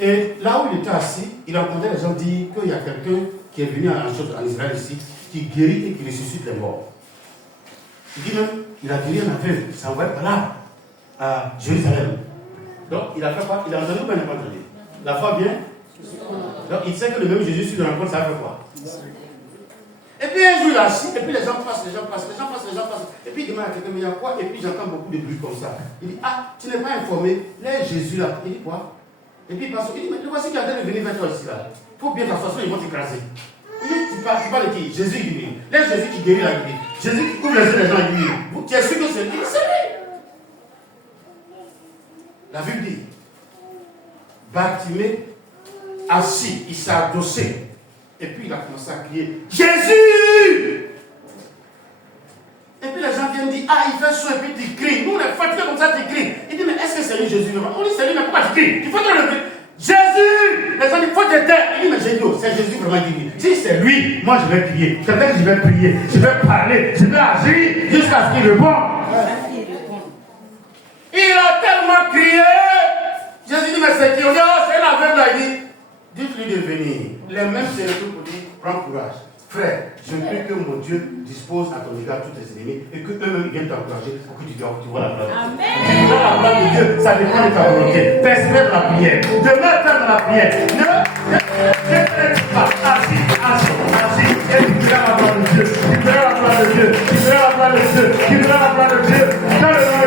Et là où il était assis, il entendait les gens dire qu'il y a quelqu'un qui est venu en Israël ici, qui guérit et qui ressuscite les morts. Il dit même, il a guéri un aveugle, ça envoie par là, à Jérusalem. Donc il a fait quoi? Il a entendu ou il n'a pas entendu? La foi vient. Donc il sait que le même Jésus sur le rencontre, ça fait quoi? Et puis un jour il est assis, et puis les gens passent. Et puis il demande à quelqu'un, mais il y a quoi? Et puis j'entends beaucoup de bruit comme ça. Il dit, ah, tu n'es pas informé, là Jésus là. Il dit quoi? Et puis il passe, il dit, mais le voici qui est en train de venir vers toi ici là. Il faut bien t'asseoir, ils vont t'écraser. Il dit, tu parles de qui? Jésus qui guérit. Là Jésus qui guérit la guérit. Jésus qui ouvre les yeux des gens et guérit. Tu es sûr que c'est lui? C'est lui. La Bible dit, Bartimée, assis, il s'est adossé. Et puis il a commencé à crier, Jésus! Et puis les gens viennent dire, ah, il fait chaud et puis tu cries. Nous on est fatigués comme ça, tu cries. Il dit, mais est-ce que c'est lui Jésus? On dit, c'est lui, mais pourquoi tu cries? Il faut te le dire. Jésus! Les gens disent, il faut te taire. Il dit, mais j'ai dit, c'est Jésus vraiment qui dit. Si c'est lui, moi je vais prier. Quelqu'un dit, je vais prier, je vais parler, je vais agir jusqu'à ce qu'il réponde. Il a tellement crié. Jésus dit, mais c'est qui? On dit, oh, c'est l'aveugle là. Il dit, dites-lui de venir. Les mêmes c'est le tout pour dire, prends courage. Frère, je prie que mon Dieu dispose à ton égard tous tes ennemis et qu'eux-mêmes viennent t'encourager pour que tu vois la gloire. Amen. La gloire de Dieu, ça dépend de ta volonté. Persévère dans la prière. Demeure ferme dans la prière. Ne reste pas assis. Et tu verras la gloire de Dieu. Tu verras la gloire de Dieu. Tu verras la gloire de Dieu. Tu verras la gloire de Dieu. Dans le nom